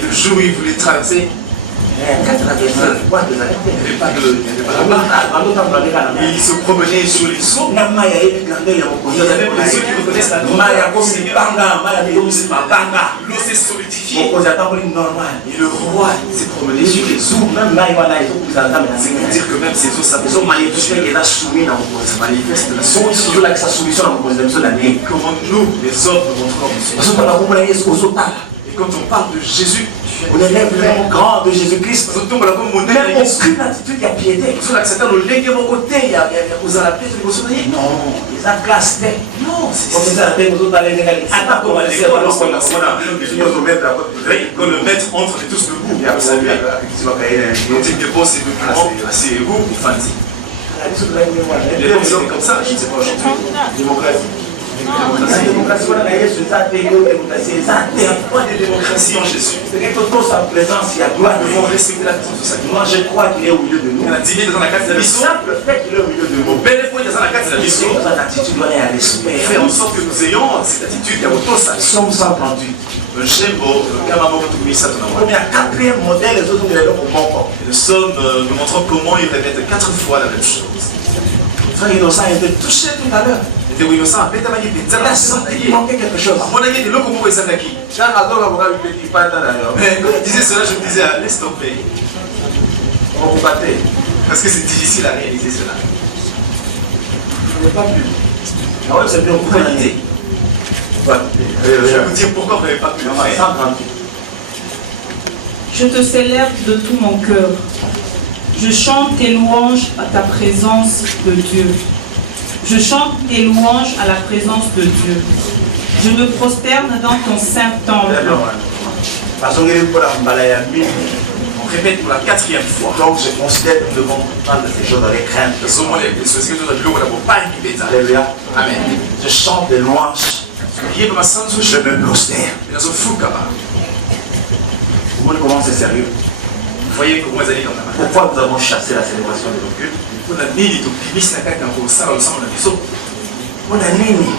le jour où il voulait traverser, il n'y avait pas de il se promenait sur les eaux. Il y avait des eaux qui reconnaissent la l'eau s'est solidifiée. Et le roi s'est promené sur les eaux. C'est pour dire que même ces eaux, ça manifeste la soumission. Comment nous, les hommes de notre corps, et quand on parle de Jésus, on élève le nom grand de Jésus-Christ. Même aucune attitude, il y a piété. Non, les acclasses. Non, c'est ça. Quand le maître entre, on est tous debout. Quand il dépose ses documents, c'est vous, Fancy. Les hommes sont comme ça, je ne sais pas aujourd'hui. Démocratie. Il n'y a pas de démocratie en Jésus. Sa présence, il y a gloire. Nous devons respecter la présence de sa gloire. Je crois qu'il est au milieu de nous. Le simple fait qu'il est au milieu de nous. Notre attitude doit aller à respect. Faire en sorte que nous ayons cette attitude. Psaume 138. Combien 4e modèle les autres modèles au monde. Nous sommes, nous montrons comment il répète 4 fois la même chose. Frère Innocent a été touché tout à l'heure. Il a senti qu'il manquait quelque chose. Mais quand il disait cela, je me disais, laisse tomber. Parce que c'est difficile à réaliser cela. Je n'ai pas pu. Alors c'est bien pour réaliser. Je vais vous dire pourquoi vous n'avez pas pu le faire. Je te célèbre de tout mon cœur. Je chante tes louanges à ta présence de Dieu. Je chante tes louanges à la présence de Dieu. Je me prosterne dans ton saint temple. On répète pour la 4e fois. Donc je considère que nous devons prendre ces choses avec crainte. Alléluia. Amen. Je chante des louanges. Je me prosterne. Vous voyez comment c'est sérieux? Vous voyez comment ils allaient comme ça. Pourquoi nous avons chassé la célébration de nos cultes? On a nini.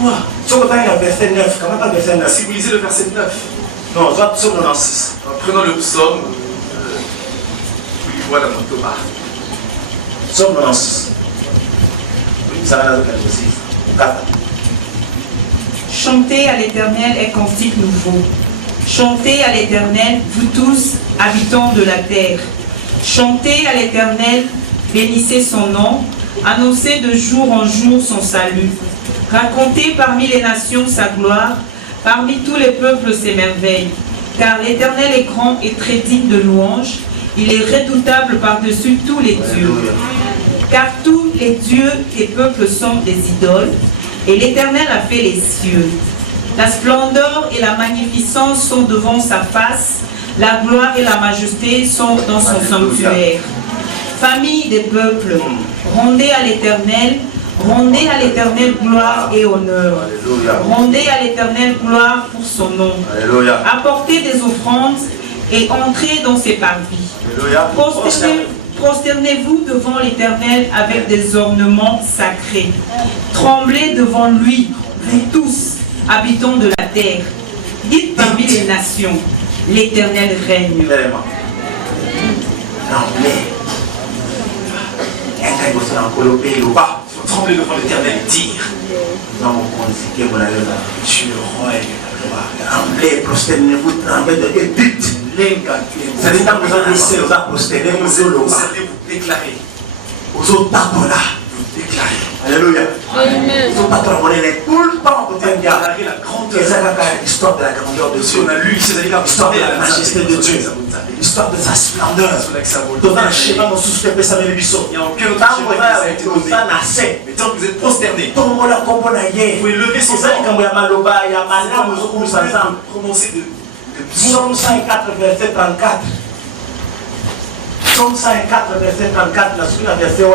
Quoi? Sur le verset 9, comment pas verset 9? Si vous lisez le verset 9, non, soit psaume 96. Prenons le psaume. Voilà mon Thomas. Psaume 96. Ça va dans le verset 6. Chantez à l'Éternel un cantique nouveau. Chantez à l'Éternel, vous tous, habitants de la terre. Chantez à l'Éternel, bénissez son nom, annoncez de jour en jour son salut. Racontez parmi les nations sa gloire, parmi tous les peuples ses merveilles. Car l'Éternel est grand et très digne de louange, il est redoutable par-dessus tous les dieux. Car tous les dieux des peuples sont des idoles, et l'Éternel a fait les cieux. La splendeur et la magnificence sont devant sa face, la gloire et la majesté sont dans son sanctuaire. Famille des peuples, rendez à l'Éternel gloire et honneur. Rendez à l'Éternel gloire pour son nom. Alléluia. Apportez des offrandes et entrez dans ses parvis. Prosternez-vous devant l'Éternel avec des ornements sacrés. Tremblez devant lui, vous tous, habitants de la terre. Dites parmi les nations, l'Éternel règne. Tremblez devant l'Éternel et dire, tu es le roi et la gloire. Tremblez, prosternez-vous, tremblez de dites. C'est le temps que vous allez vous prosterner, vous allez vous déclarer. Aux autres tables là, vous déclarez. Alléluia. Amen. Ils ont pas trop tout le temps pour dire Déclarer la grandeur. l'histoire de la grandeur de Dieu. On a lu L'histoire de la majesté de Dieu. L'histoire de sa splendeur. Dans un schéma, on souscrit ça mais les bisous. Il n'y a aucun autre schéma qui a été donné. Mais tant que vous êtes prosternés, vous pouvez lever son sang. Vous pouvez prononcer de Psaume 104, verset 34. Psaume 104, verset 34, la verset 1.